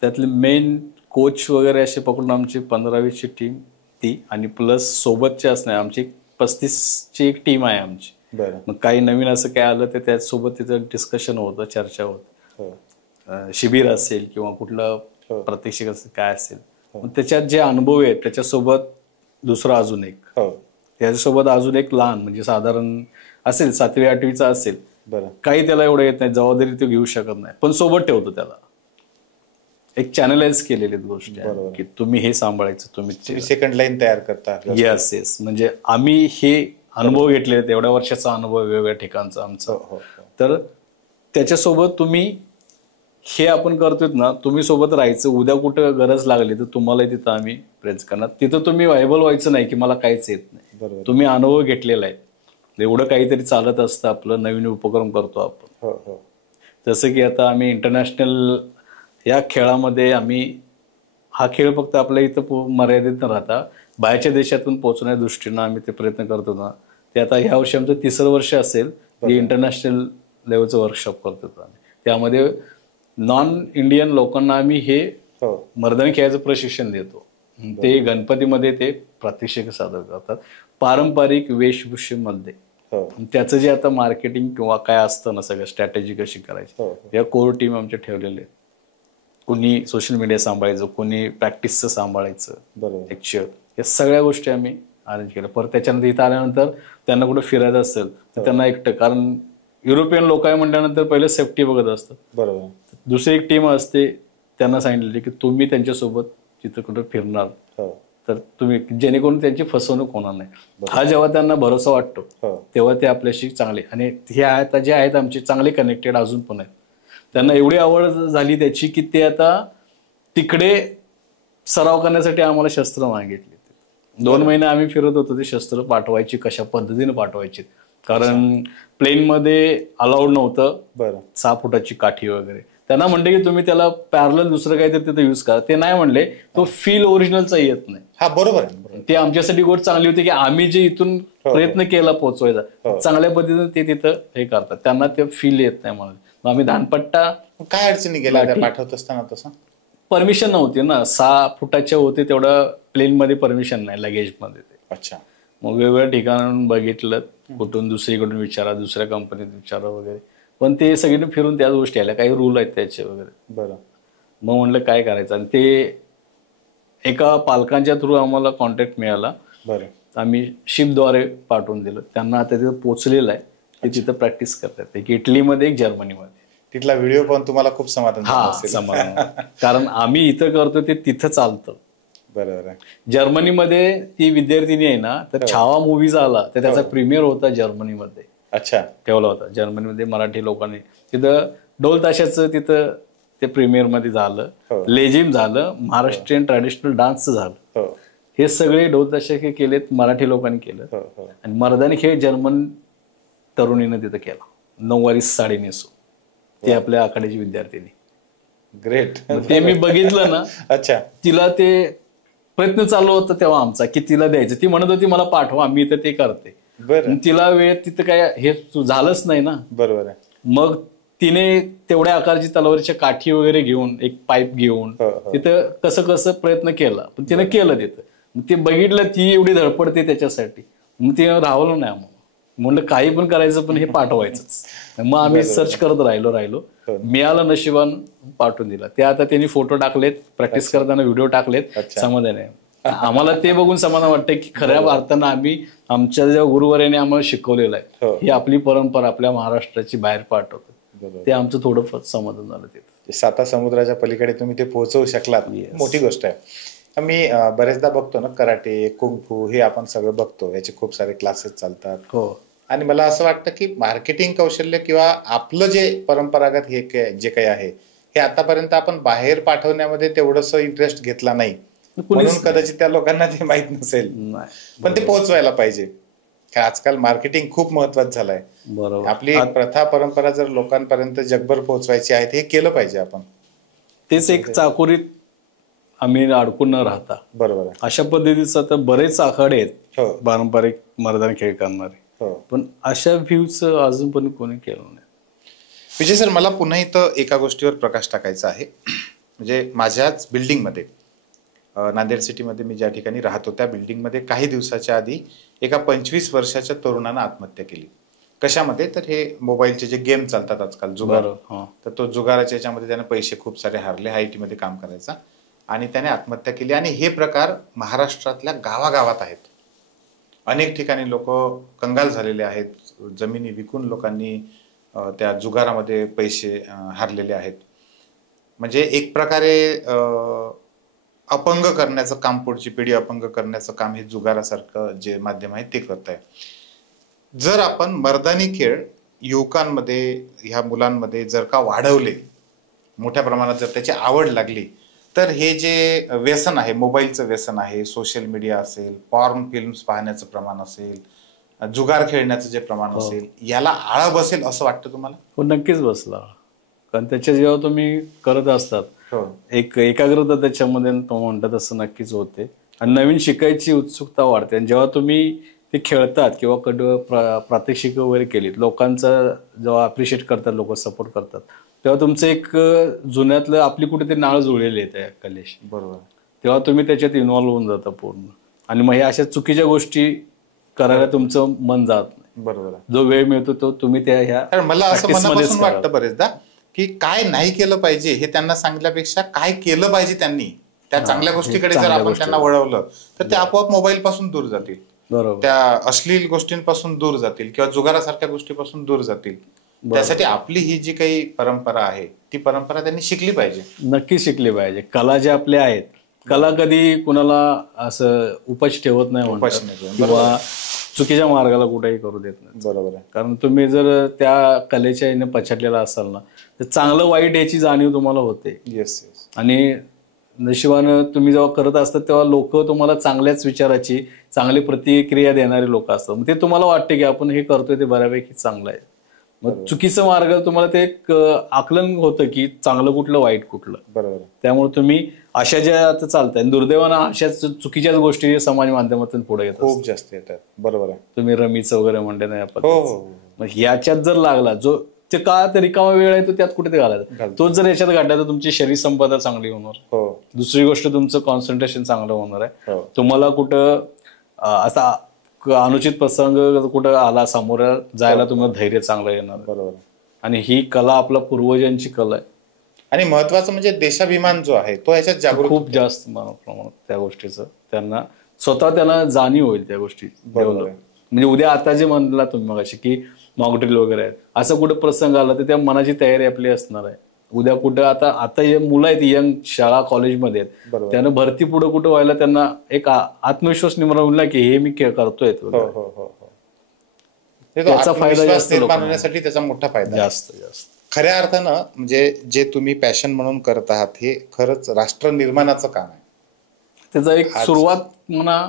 त्यातले मेन कोच वगैरे असे पकडून आमची 15-20ची टीम ती, आणि प्लस सोबतचे असणार आमची 35ची एक टीम आहे आमची. मग काही नवीन असं काय आलं तर त्याचसोबत तिथं डिस्कशन होतं, चर्चा होत, शिबिर असेल किंवा कुठलं प्रात्यक्षिक असेल काय असेल, मग त्याच्यात जे अनुभव आहेत त्याच्यासोबत दुसरा अजून एक, त्याच्यासोबत अजून एक लहान, म्हणजे साधारण असेल 7वी-8वीचा असेल, काही त्याला एवढं येत नाही, जबाबदारी तो घेऊ शकत नाही, पण सोबत ठेवतो त्याला. एक चॅनलाइज केलेली गोष्ट आहे की तुम्ही हे सांभाळायचं, तुम्ही सेकंड लाईन तयार करता. येस. म्हणजे आम्ही हे अनुभव घेतले, एवढ्या वर्षाचा अनुभव वेगवेगळ्या ठिकाणचा आमचा, तर त्याच्यासोबत तुम्ही हे आपण करतोय ना, तुम्ही सोबत राहायचं. उद्या कुठं गरज लागली तर तुम्हाला तिथं आम्ही प्रेझेंट करणार. तिथं तुम्ही व्हायबल व्हायचं नाही की मला काहीच येत नाही, तुम्ही अनुभव घेतलेला आहे, एवढं काहीतरी चालत असतं आपलं, नवीन उपक्रम करतो आपण. जसं की आता आम्ही इंटरनॅशनल या खेळामध्ये आम्ही हा खेळ फक्त आपल्या इथं मर्यादित न राहता बाहेरच्या देशातून पोहोचण्याच्या दृष्टीनं आम्ही ते प्रयत्न करतो ना. ते आता ह्या वर्षी आमचं 3रं वर्ष असेल, इंटरनॅशनल लेवलचं वर्कशॉप करतो आम्ही. त्यामध्ये नॉन इंडियन लोकांना आम्ही हे मर्दानी खेळाचं प्रशिक्षण देतो. ते गणपतीमध्ये ते प्रात्यक्षिक सादर करतात पारंपरिक वेशभूषेमध्ये. त्याचं जे आता मार्केटिंग किंवा काय असतं ना, सगळं स्ट्रॅटेजी कशी करायची, या कोर टीम आमच्या ठेवलेले आहेत. कोणी सोशल मीडिया सांभाळायचं, कोणी प्रॅक्टिसचं सांभाळायचं, लेक्चर, या सगळ्या गोष्टी आम्ही अरेंज केल्या. परत त्याच्यानंतर इथं आल्यानंतर त्यांना कुठं फिरायचं असेल तर त्यांना एकटं, कारण युरोपियन लोक आहे म्हटल्यानंतर पहिले सेफ्टी बघत असतं. बरोबर. दुसरी एक टीम असते, त्यांना सांगितलेली की तुम्ही त्यांच्यासोबत तिथं कुठं फिरणार तर तुम्ही, जेणेकरून त्यांची फसवणूक होणार नाही. हा जेव्हा त्यांना भरोसा वाटतो तेव्हा ते आपल्याशी चांगले, आणि हे आता जे आहेत आमचे चांगले कनेक्टेड अजून पण आहेत. त्यांना एवढी आवड झाली त्याची की ते आता तिकडे सराव करण्यासाठी आम्हाला शस्त्र मागितली. 2 महिने आम्ही फिरत होतो ते शस्त्र पाठवायची कशा पद्धतीने पाठवायची, कारण प्लेनमध्ये अलाउड नव्हतं 6 फुटाची काठी वगैरे. त्यांना म्हणले की तुम्ही त्याला पॅरलल दुसरं काहीतरी तिथे युज करा. ते नाही म्हणले, तो फील ओरिजिनलचा येत नाही. हा बरोबर आहे. ते आमच्यासाठी गोष्ट चांगली होती की आम्ही जे इथून प्रयत्न केला पोहोचवायचा, चांगल्या पद्धतीने ते तिथं हे करतात. त्यांना ते फील येत नाही म्हणून आम्ही धानपट्टा. काय अडचणी गेल्या पाठवत असताना? तसं परमिशन नव्हती ना, 6 फुटाच्या होते तेवढं प्लेनमध्ये परमिशन नाही लगेजमध्ये. अच्छा. मग वेगवेगळ्या ठिकाणाहून बघितलं, कुठून दुसरीकडून विचारा, दुसऱ्या कंपनीत विचारा वगैरे, पण ते सगळीकडे फिरून त्याच गोष्टी आल्या, काही रूल आहेत त्याचे वगैरे. बरं. मग म्हणलं काय करायचं, आणि ते एका पालकांच्या थ्रू आम्हाला कॉन्टॅक्ट मिळाला. बरं. आम्ही शिपद्वारे पाठवून दिलं त्यांना. आता तिथं पोचलेलं आहे, ते तिथं प्रॅक्टिस करतात. एक इटलीमध्ये, एक जर्मनीमध्ये. तिथला व्हिडिओ पाहून तुम्हाला खूप समाधान समाधान, कारण आम्ही इथं करतो ते तिथं चालतं. बरोबर. जर्मनीमध्ये ती विद्यार्थिनी आहे ना, तर छावा मूवीज आला तर त्याचा प्रीमियर होता जर्मनीमध्ये. अच्छा. ठेवला होता जर्मनीमध्ये मराठी लोकांनी. तिथं ढोल ताशाचं तिथं ते प्रीमियर मध्ये झालं, लेझिम झालं, महाराष्ट्रीयन ट्रॅडिशनल डान्स झालं. हे सगळे ढोल ताशे केलेत मराठी लोकांनी केलं. आणि मर्दानी खेळ जर्मन तरुणीनं तिथं केला, 9वारी साडी नेसू. ती आपल्या आखाड्याची विद्यार्थिनी. ग्रेट. ते मी बघितलं ना. अच्छा. तिला ते प्रयत्न चालू होता तेव्हा आमचा की तिला द्यायचं. ती म्हणत होती मला पाठवा, मी तर ते करते. तिला वेळ तिथं काय हे झालंच नाही ना. बरोबर आहे. मग तिने तेवढ्या आकाराची तलवारीच्या काठी वगैरे घेऊन, एक पाईप घेऊन तिथं कसं कसं प्रयत्न केला, पण तिनं केलं तिथं. मग ते बघितलं, ती एवढी धडपडते त्याच्यासाठी, मग ते राहवलं नाही आम्हाला. म्हणलं काही पण करायचं पण हे पाठवायचंच. मग आम्ही सर्च करत राहिलो. मिळालं नशिबान, पाठवून दिला. ते आता त्यांनी फोटो टाकलेत, प्रॅक्टिस करताना व्हिडिओ टाकलेत. समाधान आहे आम्हाला ते बघून. समाधान वाटतंय की खऱ्या अर्थानं आम्ही आमच्या ज्या गुरुवाऱ्याने आम्हाला शिकवलेलं आहे, ही आपली परंपरा आपल्या महाराष्ट्राची बाहेर पाठवतो. ते आमचं थोडं समाधान झालं. ते 7 समुद्राच्या पलीकडे तुम्ही ते पोहोचवू शकलात, मोठी गोष्ट आहे. मी बरेचदा बघतो ना, कराटे, कुंग-फू हे आपण सगळं बघतो, याचे खूप सारे क्लासेस चालतात. आणि मला असं वाटतं की मार्केटिंग कौशल्य किंवा आपलं जे परंपरागत हे जे काही आहे, हे आतापर्यंत आपण बाहेर पाठवण्यामध्ये तेवढंसं इंटरेस्ट घेतला नाही, म्हणून कदाचित त्या लोकांना ते माहित नसेल. पण ते पोहोचवायला पाहिजे. आजकाल मार्केटिंग खूप महत्वाचं झालंय. आपली प्रथा परंपरा जर लोकांपर्यंत जगभर पोहोचवायची आहे, हे केलं पाहिजे आपण. तेच एक चाकोरीत आम्ही अडकून न राहता. बरोबर. अशा पद्धतीचं तर बरेच आखाडे आहेत पारंपरिक मर्दानी खेळ करणारे, पण अशा व्ह्यूच अजून पण कोणी केलं नाही. विजय सर, मला पुन्हा इथं एका गोष्टीवर प्रकाश टाकायचा आहे. म्हणजे माझ्याच बिल्डिंगमध्ये, नांदेड सिटीमध्ये मी ज्या ठिकाणी राहतो, त्या बिल्डिंगमध्ये काही दिवसाच्या आधी एका 25 वर्षाच्या तरुणानं आत्महत्या केली. कशामध्ये? तर हे मोबाईलचे जे गेम चालतात आजकाल, जुगार, तर तो जुगाराच्या याच्यामध्ये त्याने पैसे खूप सारे हारले. IT मध्ये काम करायचा आणि त्याने आत्महत्या केली. आणि हे प्रकार महाराष्ट्रातल्या गावागावात आहेत. अनेक ठिकाणी लोक कंगाल झालेले आहेत. जमिनी विकून लोकांनी त्या जुगारामध्ये पैसे हारलेले आहेत. म्हणजे एक प्रकारे अपंग करण्याचं काम, पुढची पिढी अपंग करण्याचं काम हे जुगारासारखं जे माध्यम आहे ते करत आहे. जर आपण मर्दानी खेळ युवकांमध्ये, ह्या मुलांमध्ये जर का वाढवले, मोठ्या प्रमाणात जर त्याची आवड लागली, तर हे जे व्यसन आहे, मोबाईलचं व्यसन आहे, सोशल मीडिया असेल, पॉर्न फिल्म्स पाहण्याचं प्रमाण असेल, जुगार खेळण्याचं जे प्रमाण असेल, याला आळा बसेल असं वाटतं तुम्हाला? हो, नक्कीच बसला. कारण त्याच्या जेव्हा तुम्ही करत असतात, एक एकाग्रता त्याच्यामध्ये म्हणतात तसं नक्कीच होते. आणि नवीन शिकायची उत्सुकता वाढते. आणि जेव्हा तुम्ही ते खेळतात किंवा प्रात्यक्षिक वगैरे केलीत, लोकांचा जेव्हा अप्रिशिएट करतात, लोक सपोर्ट करतात, तेव्हा तुमचं एक जुन्यातलं आपली कुठेतरी नाळ जुळलेली आहे त्या कलेशी. बरोबर. तेव्हा तुम्ही त्याच्यात इन्व्हॉल्व्ह होऊन जाता पूर्ण, आणि मग हे अशा चुकीच्या गोष्टी करायला तुमचं मन जात नाही. बरोबर. जो वेळ मिळतो तो तुम्ही त्या ह्या मला असं मनापासून वाटतं बरेचदा की काय नाही केलं पाहिजे हे त्यांना सांगण्यापेक्षा काय केलं पाहिजे त्यांनी त्या चांगल्या गोष्टीकडे जर आपण त्यांना वळवलं तर ते आपोआप मोबाईल पासून दूर जातील, त्या अश्लील गोष्टींपासून दूर जातील किंवा जुगारासारख्या गोष्टीपासून दूर जातील. त्यासाठी आपली ही जी काही परंपरा आहे ती परंपरा त्यांनी शिकली पाहिजे, नक्की शिकली पाहिजे. कला ज्या आपल्या आहेत, कला कधी कुणाला असं उपाशी ठेवत नाही किंवा चुकीच्या मार्गाला कुठेही करू देत नाही. बरोबर आहे. कारण तुम्ही जर त्या कलेच्या याने पछाडलेला असाल ना तर चांगलं वाईट याची जाणीव तुम्हाला होते. येस. आणि नशिबानं तुम्ही जेव्हा करत असतात तेव्हा लोक तुम्हाला चांगल्याच विचाराची, चांगली प्रतिक्रिया देणारे लोक असतात. मग ते तुम्हाला वाटते की आपण हे करतोय ते बऱ्यापैकी चांगलं आहे. मग चुकीचं मार्ग तुम्हाला ते एक आकलन होतं की चांगलं कुठलं वाईट कुठलं. बरोबर. त्यामुळे तुम्ही अशा ज्या आता चालताय, दुर्दैवानं अशाच चुकीच्याच गोष्टी समाज माध्यमातून पुढे येतात, खूप जास्त येतात. बरोबर आहे. तुम्ही रमीचं वगैरे म्हणते नाही आपण, मग याच्यात जर लागला जो ते का रिकामा वेळ आहे तो त्यात कुठे ते घालायचा, तोच जर याच्यात घातला तर तुमची शरीर संपदा चांगली होणार. दुसरी गोष्ट तुमचं कॉन्सन्ट्रेशन चांगलं होणार आहे. तुम्हाला कुठं असा अनुचित प्रसंग कुठं आला समोर जायला तुम्हाला धैर्य चांगलं येणार. बरोबर. आणि ही कला आपल्या पूर्वजांची कला आहे. आणि महत्वाचं म्हणजे देशाभिमान जो आहे तो याच्यात जागरूक खूप जास्त प्रमाणात त्या गोष्टीचं त्यांना स्वतः त्यांना जाणीव होईल त्या गोष्टी. म्हणजे उद्या आता जे म्हणला तुम्ही मगाशी की मॉकड्रिल वगैरे आहेत, असं कुठं प्रसंग आला तर त्या मनाची तयारी आपली असणार आहे. उद्या कुठं आता हे मुलं आहेत यंग, शाळा कॉलेजमध्ये आहेत, त्यांना भरती पुढे कुठं व्हायला त्यांना एक आत्मविश्वास निर्माण होईल की हे मी करतोय, त्याचा फायदा होण्यासाठी त्याचा मोठा फायदा जास्त. खऱ्या अर्थानं म्हणजे जे तुम्ही पॅशन म्हणून करत आहात हे खरंच राष्ट्र निर्माणाचं काम आहे. त्याचा एक सुरुवात म्हणा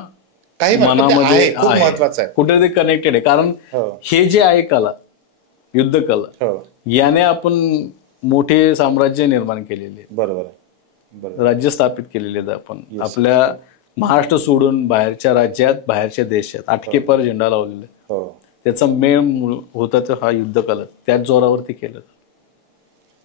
काही मनामध्ये खूप महत्वाचं आहे, कुठे ते कनेक्टेड आहे. कारण हे जे आहे कला, युद्ध कला, याने आपण मोठे साम्राज्य निर्माण केलेले. बरोबर. राज्य स्थापित केलेले आहेत आपण. आपल्या महाराष्ट्र सोडून बाहेरच्या राज्यात, बाहेरच्या देशात अटकेपर झेंडा लावलेला. त्याचा मेळ होता तर हा युद्ध कला, त्याच जोरावरती केलं.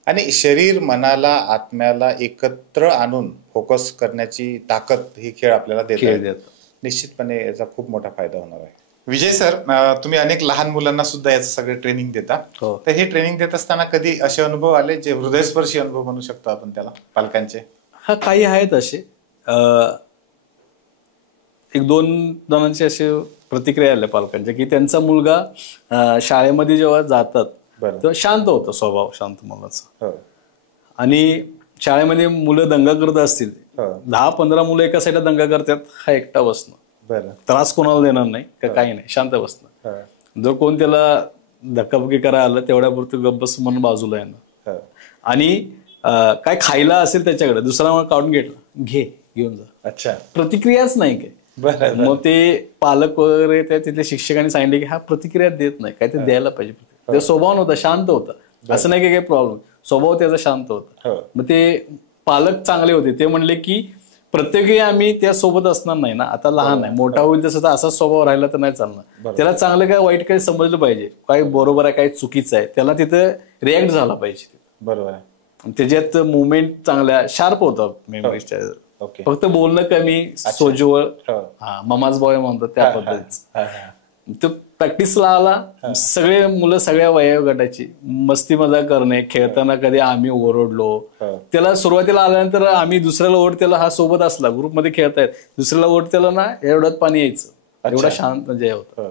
आणि शरीर, मनाला, आत्म्याला एकत्र आणून फोकस करण्याची ताकद ही खेळ आपल्याला देतात. निश्चितपणे याचा खूप मोठा फायदा होणार आहे. विजय सर, तुम्ही अनेक लहान मुलांना सुद्धा याचं सगळे ट्रेनिंग देता. तर हे ट्रेनिंग देत असताना कधी असे अनुभव आले जे हृदयस्पर्शी अनुभव म्हणू शकतो आपण त्याला, पालकांचे? हा, काही आहेत असे. एक दोन जणांचे असे प्रतिक्रिया आल्या पालकांच्या की त्यांचा मुलगा शाळेमध्ये जेव्हा जातात तेव्हा शांत होता, स्वभाव शांत मुलाचा. आणि शाळेमध्ये मुलं दंगा करत असतील, 10-15 मुलं एका साईडला दंगा करतात, हा एकटा बसणं, त्रास कोणाला देणार नाही का काही नाही, शांत बसणं. जर कोण त्याला धक्काबुक्की करायला आलं तेवढ्यापुरतं गप्प बस म्हणून बाजूला येणं. आणि काय खायला असेल त्याच्याकडे दुसरा मग काढून घेऊन जा. अच्छा, प्रतिक्रियाच नाही काय. मग ते पालक वगैरे त्या तिथल्या शिक्षकांनी सांगितले की हा प्रतिक्रिया देत नाही, काय ते द्यायला पाहिजे. ते स्वभाव नव्हता, शांत होता, असं नाही की काही प्रॉब्लेम, स्वभाव त्याचा शांत होता. मग ते पालक चांगले होते, ते म्हणले की प्रत्येकी आम्ही त्या सोबत असणार नाही ना, आता लहान आहे, मोठा होईल तसं तर असाच स्वभाव राहिला तर नाही चालणार. त्याला चांगलं काय वाईट काय समजलं पाहिजे, काय बरोबर आहे काय चुकीचं आहे, त्याला तिथं रिॲक्ट झाला पाहिजे. बरोबर आहे. त्याच्यात मुवमेंट चांगल्या शार्प होता मेमरीच्या. फक्त बोलणं कमी, सोजवळ, मामाज बॉय म्हणतात त्या पद्धतीचं. तो प्रॅक्टिसला आला, सगळे मुलं सगळ्या वयोगटाची मस्ती मजा करणे, खेळताना कधी आम्ही ओरडलो त्याला, सुरुवातीला आल्यानंतर आम्ही दुसऱ्याला ओढ, त्याला हा सोबत असला ग्रुपमध्ये खेळतायत, दुसऱ्याला ओढ त्याला ना एवढ्यात पाणी यायचं, एवढा शांत म्हणजे होता.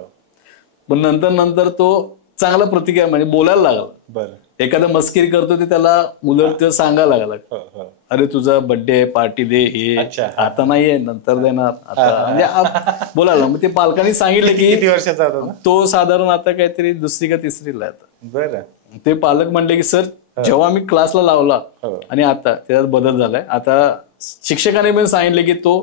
पण नंतर तो चांगला प्रतिक्रिया म्हणजे बोलायला लागला. एखादा मस्किरी करतो ते त्याला मुलं ते सांगायला लागला, अरे तुझा बर्थडे पार्टी दे, हे आता नाहीये नंतर देणार, आता म्हणजे बोलायला. मग ते पालकांनी सांगितलं की किती वर्षाचा होता तो, साधारण आता काहीतरी 2री का 3रीला आता. बरं. ते पालक म्हणले की सर जेव्हा मी क्लासला लावला आणि आता त्याच्यात बदल झालाय, आता शिक्षकांनी पण सांगितले की तो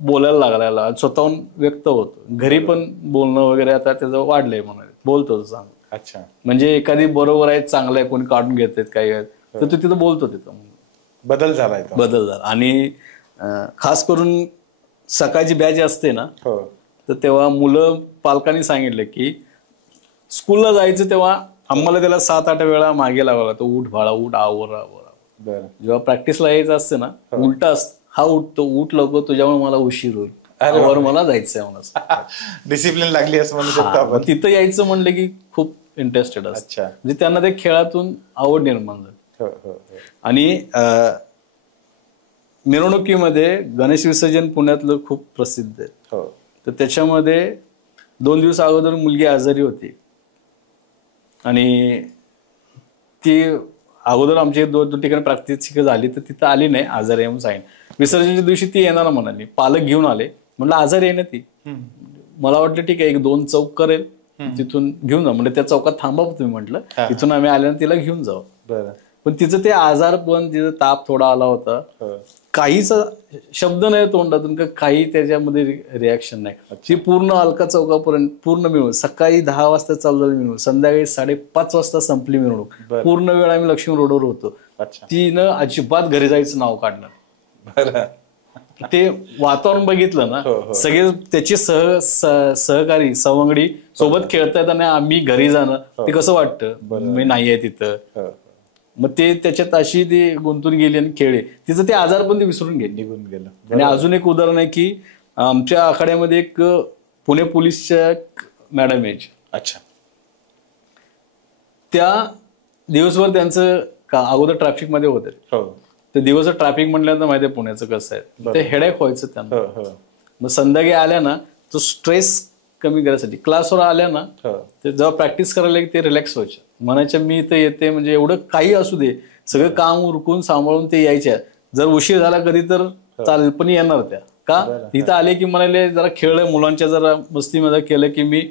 बोलायला लागला, स्वतःहून व्यक्त होतो, घरी पण बोलणं वगैरे आता त्याचं वाढलंय, म्हणाले बोलतो सांग. अच्छा, म्हणजे एखादी बरोबर आहे, चांगलं आहे, कोणी काढून घेतात काही तर तो तिथं बोलतो, तिथं बदल झाला. आणि खास करून सकाळची बॅच असते ना, तर तेव्हा मुलं पालकांनी सांगितलं की स्कूलला जायचं तेव्हा आम्हाला त्याला 7-8 वेळा मागे लावायला, तो उठ बाळा उठ, आवर. जेव्हा प्रॅक्टिसला यायचं असते ना, उलटा असतं, हा उठतो, उठ लवकर तुझ्यामुळे मला उशीर होईल, वर मला जायचंय म्हणून. डिसिप्लिन लागली असं म्हणू शकतो आपण. तिथं यायचं म्हणलं की खूप इंटरेस्टेड असतं, म्हणजे त्यांना ते खेळातून आवड निर्माण झाली. आणि मिरवणुकीमध्ये गणेश विसर्जन पुण्यातलं खूप प्रसिद्ध आहे. तर त्याच्यामध्ये 2 दिवस अगोदर मुलगी आजारी होती आणि ती अगोदर आमची 2 ठिकाणी प्रात्यक्षिक झाली, तर तिथं आली नाही, आजारी आहे म्हणून सांगितलं. विसर्जनच्या दिवशी ती येणार म्हणाली, पालक घेऊन आले, म्हणलं आजारी आहे ना ती. मला वाटलं ठीक आहे 1-2 चौक करेल, तिथून घेऊन जा, म्हणजे त्या चौकात थांबा तुम्ही, म्हटलं तिथून आम्ही आल्यानं तिला घेऊन जाऊ. पण तिचं ते आजार, पण तिचा ताप थोडा आला होता, काहीच शब्द नाही तोंडातून, काही त्याच्यामध्ये रिॲक्शन नाही. ती पूर्ण अलका चौकापर्यंत पूर्ण मिळून, सकाळी 10 वाजता चालू झाली मिळून, संध्याकाळी 5:30 वाजता संपली मिरवणूक. पूर्ण वेळ आम्ही लक्ष्मी रोडवर होतो. तिनं अजिबात घरी जायचं नाव काढलं. ते वातावरण बघितलं ना, सगळे त्याचे सहकारी सवंगडी सोबत खेळतायत आणि आम्ही घरी जाणं, ते कसं वाटतं, मी नाही आहे तिथं. मग ते त्याच्यात अशी ती गुंतून गेली आणि खेळले, तिचं ते आजार पण ते विसरून गेले, निघून गेलं. आणि अजून एक उदाहरण आहे की आमच्या आखाड्यामध्ये एक पुणे पोलीसच्या मॅडम यायची. अच्छा. त्या दिवसभर त्यांचं अगोदर ट्रॅफिक मध्ये होते, तर दिवस ट्रॅफिक म्हटल्यानंतर माहिती आहे पुण्याचं कसं आहे, ते हेडेक व्हायचं त्यांना. मग संध्याकाळी आल्या ना, तो स्ट्रेस कमी करायसाठी क्लासवर आल्या ना, ते जेव्हा प्रॅक्टिस करायला ते रिलॅक्स व्हायचे, म्हणायच्या मी इथं येते, म्हणजे एवढं काही असू दे सगळं काम उरकून सांभाळून ते यायच्या. जर उशीर झाला कधी तर चालेल, पण येणार त्या. का तिथं आले की म्हणाले जरा खेळलं, मुलांच्या जरा मस्तीमध्ये केलं की मी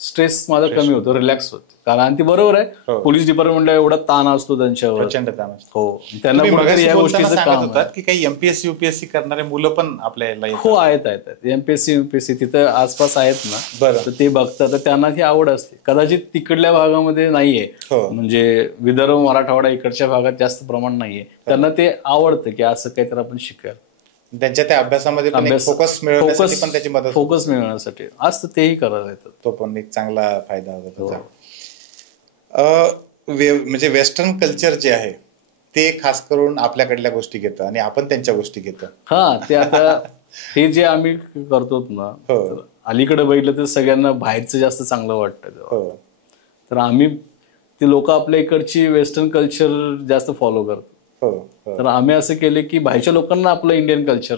स्ट्रेस माझा कमी होतो, रिलॅक्स होतो. कारण ती बरोबर आहे, पोलीस डिपार्टमेंटला एवढा ताण असतो त्यांच्यावर, प्रचंड ताण असतो. हो, त्यांना या गोष्टीचं काम होतात की काही एमपीएससी युपीएससी करणारे मुलं पण आपल्याला. हो, आहेत एमपीएससी युपीएससी तिथं आसपास आहेत ना, तर ते बघतात, तर त्यांना ही आवड असते. कदाचित तिकडल्या भागामध्ये नाहीये, म्हणजे विदर्भ मराठवाडा इकडच्या भागात जास्त प्रमाण नाहीये, त्यांना ते आवडतं की असं काहीतरी आपण शिकायला. त्यांच्या त्या अभ्यासामध्ये फोकस मिळवण्यासाठी पण त्याची मदत, फोकस मिळवण्यासाठी असतं, तेही करायला येतं. तो पण एक चांगला फायदा होता त्याचा. म्हणजे वेस्टर्न कल्चर जे आहे ते खास करून आपल्याकडल्या गोष्टी घेतं आणि आपण त्यांच्या गोष्टी घेतो. हा, ते आता हे जे आम्ही करतो ना, अलीकडे बघितलं तर सगळ्यांना बाहेरचं जास्त चांगलं वाटतं, तर आम्ही ते लोक आपल्या इकडची वेस्टर्न कल्चर जास्त फॉलो करतो. तर आम्ही असं केलं की बाहेरच्या लोकांना आपलं इंडियन कल्चर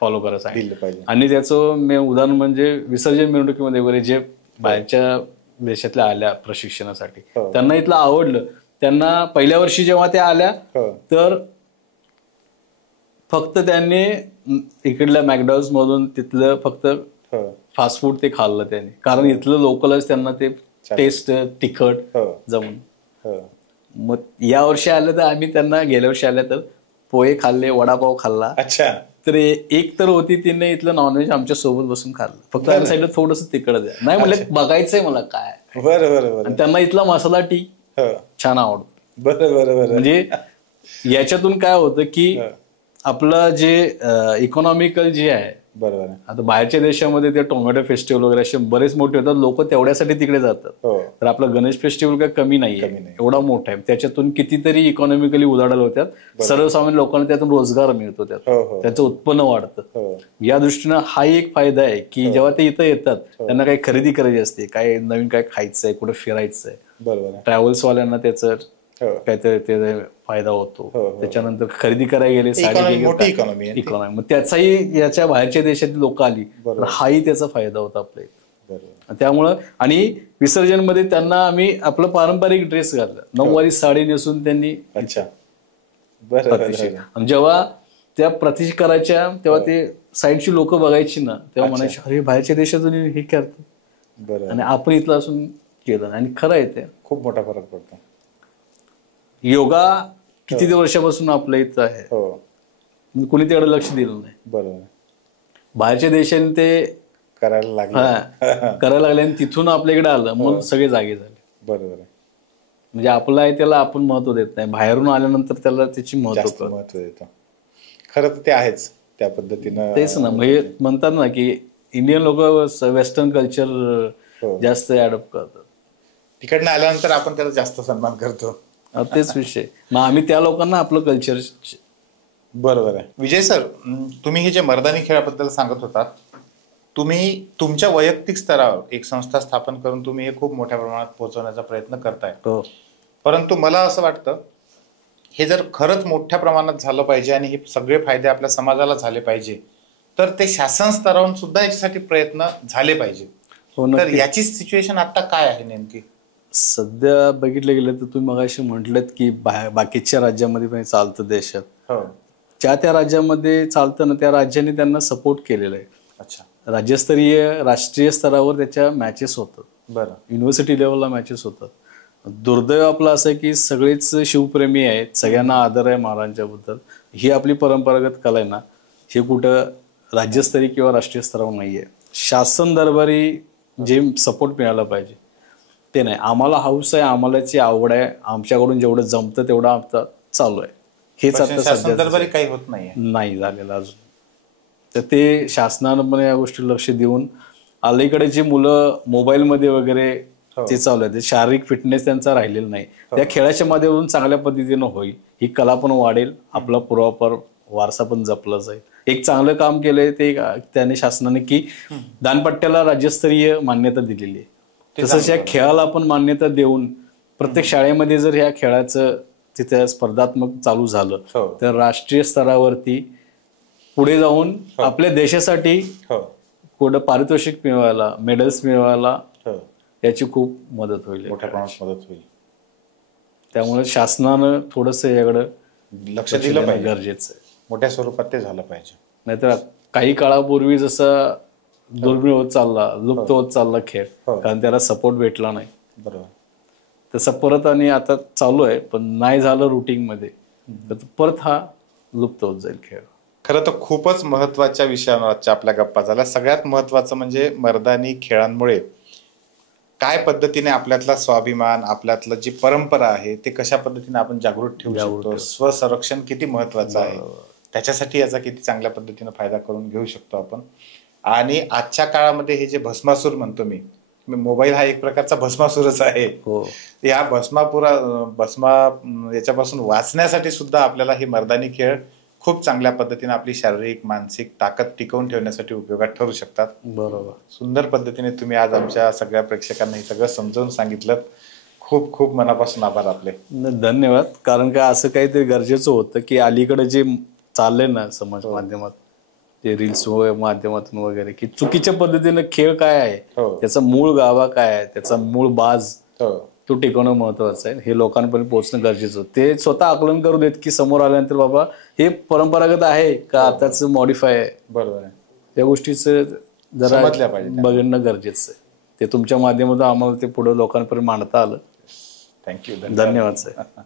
फॉलो करायचं आहे. आणि त्याचं उदाहरण म्हणजे विसर्जन मिरवणुकीमध्ये वगैरे जे बाहेरच्या देशातल्या आल्या प्रशिक्षणासाठी, त्यांना इथलं आवडलं. त्यांना पहिल्या वर्षी जेव्हा त्या आल्या, तर फक्त त्यांनी इकडल्या मॅकडॉनल्ड्स मधून तिथलं फक्त फास्ट फूड ते खाल्लं त्यांनी, कारण इथलं लोकलच त्यांना ते टेस्ट तिखट जमून. मग या वर्षी आलं तर आम्ही त्यांना, गेल्या वर्षी आल्या तर पोहे खाल्ले, वडापाव खाल्ला. अच्छा. तर एक तर होती, तिने इथलं नॉनव्हेज आमच्या सोबत बसून खाल्लं, फक्त आमच्या साईडला थोडंसं तिकड द्या, नाही म्हणलं बघायचंय मला काय. बरं. त्यांना इथला मसाला टी छान आवडतो. बरं. म्हणजे याच्यातून काय होतं की आपलं जे इकॉनॉमिकल जे आहे, बरोबर, आता बाहेरच्या देशामध्ये ते टोमॅटो फेस्टिवल वगैरे असे बरेच मोठे होतात, लोक तेवढ्यासाठी तिकडे जातात. तर आपलं गणेश फेस्टिवल काय कमी नाहीये, एवढा मोठा आहे, त्याच्यातून कितीतरी इकॉनॉमिकली उलाढाल होत्यात, सर्वसामान्य लोकांना त्यातून रोजगार मिळतो, त्याचं उत्पन्न वाढतं. या दृष्टीनं हा एक फायदा आहे की जेव्हा ते इथं येतात, त्यांना काही खरेदी करायची असते, काय नवीन काय खायचंय, कुठे फिरायचंय, ट्रॅव्हल्स वाल्यांना त्याचं काहीतरी ते फायदा होतो. त्याच्यानंतर खरेदी करायला गेले, साडी, इकॉनॉमी, मग त्याचाही याच्या बाहेरच्या देशातील लोक आली, हाही त्याचा फायदा होता आपल्या इथे. त्यामुळं आणि विसर्जन मध्ये त्यांना आम्ही आपलं पारंपरिक ड्रेस घातला, नऊवारी साडी नेसून त्यांनी. अच्छा. जेव्हा त्या प्रतिष्ठा करायच्या तेव्हा ते साईडची लोक बघायची ना, तेव्हा म्हणायचे अरे बाहेरच्या देशातून हे करतात आणि आपण इथलं असून केलं. आणि खरं आहे, ते खूप मोठा फरक पडतो. योगा किती वर्षापासून आपल्या इथं आहे, कुणी त्याकडे लक्ष दिलं नाही. बरोबर. बाहेरच्या देशांनी ते करायला लागले आणि तिथून आपल्याकडे आलं, मग सगळे जागे झाले. बरोबर. म्हणजे आपलं आहे त्याला आपण महत्व देत नाही, बाहेरून आल्यानंतर त्याला त्याची महत्व देतो. खरं तर ते आहेच त्या पद्धतीनं. तेच ना, म्हणजे म्हणतात ना की इंडियन लोक वेस्टर्न कल्चर जास्त अडॉप्ट करतात, तिकडनं आल्यानंतर आपण त्याला जास्त सन्मान करतो. तेच विषय. मग आम्ही त्या लोकांना आपलं कल्चर बरोबर आहे. विजय सर, तुम्ही हे जे मर्दानी खेळाबद्दल सांगत होतात, तुम्ही तुमच्या वैयक्तिक स्तरावर एक संस्था स्थापन करून तुम्ही हे खूप मोठ्या प्रमाणात पोहोचवण्याचा प्रयत्न करताय. परंतु मला असं वाटतं, हे जर खरंच मोठ्या प्रमाणात झालं पाहिजे आणि हे सगळे फायदे आपल्या समाजाला झाले पाहिजे, तर ते शासन स्तरावरून सुद्धा याच्यासाठी प्रयत्न झाले पाहिजे. तर याची सिच्युएशन आता काय आहे नेमकी? सध्या बघितलं गेलं तर तुम्ही मगाशी म्हटलं की बाकीच्या राज्यामध्ये पण चालतं देशात. ज्या त्या राज्यामध्ये चालतं ना, त्या राज्याने त्यांना सपोर्ट केलेला आहे. अच्छा. राज्यस्तरीय राष्ट्रीय स्तरावर त्याच्या मॅचेस होतात. बरं. युनिव्हर्सिटी लेवलला मॅचेस होतात. दुर्दैव आपलं असं आहे की सगळेच शिवप्रेमी आहेत, सगळ्यांना आदर आहे महाराजांच्याबद्दल. ही आपली परंपरागत कला आहे ना, हे कुठं राज्यस्तरीय किंवा राष्ट्रीय स्तरावर नाही आहे. शासन दरबारी जे सपोर्ट मिळाला पाहिजे ते नाही. आम्हाला हाऊस आहे, आम्हालाची आवड आहे, आमच्याकडून जेवढं जमतं तेवढं आमचं चालू आहे. हेच आता शासन दरबारी काही होत नाही झालेलं अजून. तर ते शासनानं पण या गोष्टी लक्ष देऊन, अलीकडे जी मुलं मोबाईलमध्ये वगैरे ते चालू आहे, ते शारीरिक फिटनेस त्यांचा राहिलेला नाही. त्या खेळाच्या माध्यमातून चांगल्या पद्धतीनं होईल, ही कला पण वाढेल, आपला पूर्वापार वारसा पण जपला जाईल. एक चांगलं काम केलंय ते त्याने शासनाने की दानपट्ट्याला राज्यस्तरीय मान्यता दिलेली आहे. तसंच या खेळाला पण मान्यता देऊन प्रत्येक शाळेमध्ये जर ह्या खेळाचं तिथे स्पर्धात्मक चालू झालं तर राष्ट्रीय स्तरावरती पुढे जाऊन आपल्या देशासाठी पुढे पारितोषिक मिळवायला, मेडल्स मिळवायला याची खूप मदत होईल, मोठ्या प्रमाणात मदत होईल. त्यामुळे शासनानं थोडंसं याकडे लक्ष दिलं पाहिजे, गरजेचं आहे. मोठ्या स्वरूपात ते झालं पाहिजे. नाहीतर काही काळापूर्वी जसं दुर्मिळ होत चालला, लुप्त होत चालला खेळ, कारण त्याला सपोर्ट भेटला नाही. बरोबर. तसं परत आणि आता चालू आहे, पण नाही झालं रुटीन मध्ये तर परत हा लुप्त होत जाईल खेळ. खरं तर खूपच महत्वाच्या विषयावरच्या आपल्या गप्पा झाल्या. सगळ्यात महत्वाचं म्हणजे मर्दानी खेळांमुळे काय पद्धतीने आपल्यातला स्वाभिमान, आपल्यातलं जी परंपरा आहे ते कशा पद्धतीने आपण जागृत ठेवू शकतो, स्वसंरक्षण किती महत्वाचं आहे, त्याच्यासाठी याचा किती चांगल्या पद्धतीने फायदा करून घेऊ शकतो आपण. आणि आजच्या काळामध्ये हे जे भस्मासूर म्हणतो मी, मोबाईल हा एक प्रकारचा भस्मासूरच आहे. या याच्यापासून वाचण्यासाठी सुद्धा आपल्याला हे मर्दानी खेळ खूप चांगल्या पद्धतीने आपली शारीरिक मानसिक ताकद टिकवून ठेवण्यासाठी उपयोगात ठरू शकतात. बरोबर. सुंदर पद्धतीने तुम्ही आज आमच्या सगळ्या प्रेक्षकांना हे सगळं समजावून सांगितलं. खूप खूप मनापासून आभार आपले. धन्यवाद. कारण का असं काहीतरी गरजेचं होतं की अलीकडे जे चाललंय ना समाज माध्यमात, ते रील्स माध्यमातून वगैरे, की चुकीच्या पद्धतीने खेळ काय आहे, त्याचा मूळ गाभा काय आहे, त्याचा मूळ बाज तो टिकवणं महत्वाचं आहे. हे लोकांपर्यंत पोहोचणं गरजेचं होतं. ते स्वतः आकलन करू देत की समोर आल्यानंतर बाबा हे परंपरागत आहे का आताच मॉडिफाय आहे. बरोबर आहे. त्या गोष्टीचं जरा बघणं गरजेचं आहे. ते तुमच्या माध्यमातून आम्हाला ते पुढे लोकांपर्यंत मांडता आलं. थँक्यू. धन्यवाद साहेब.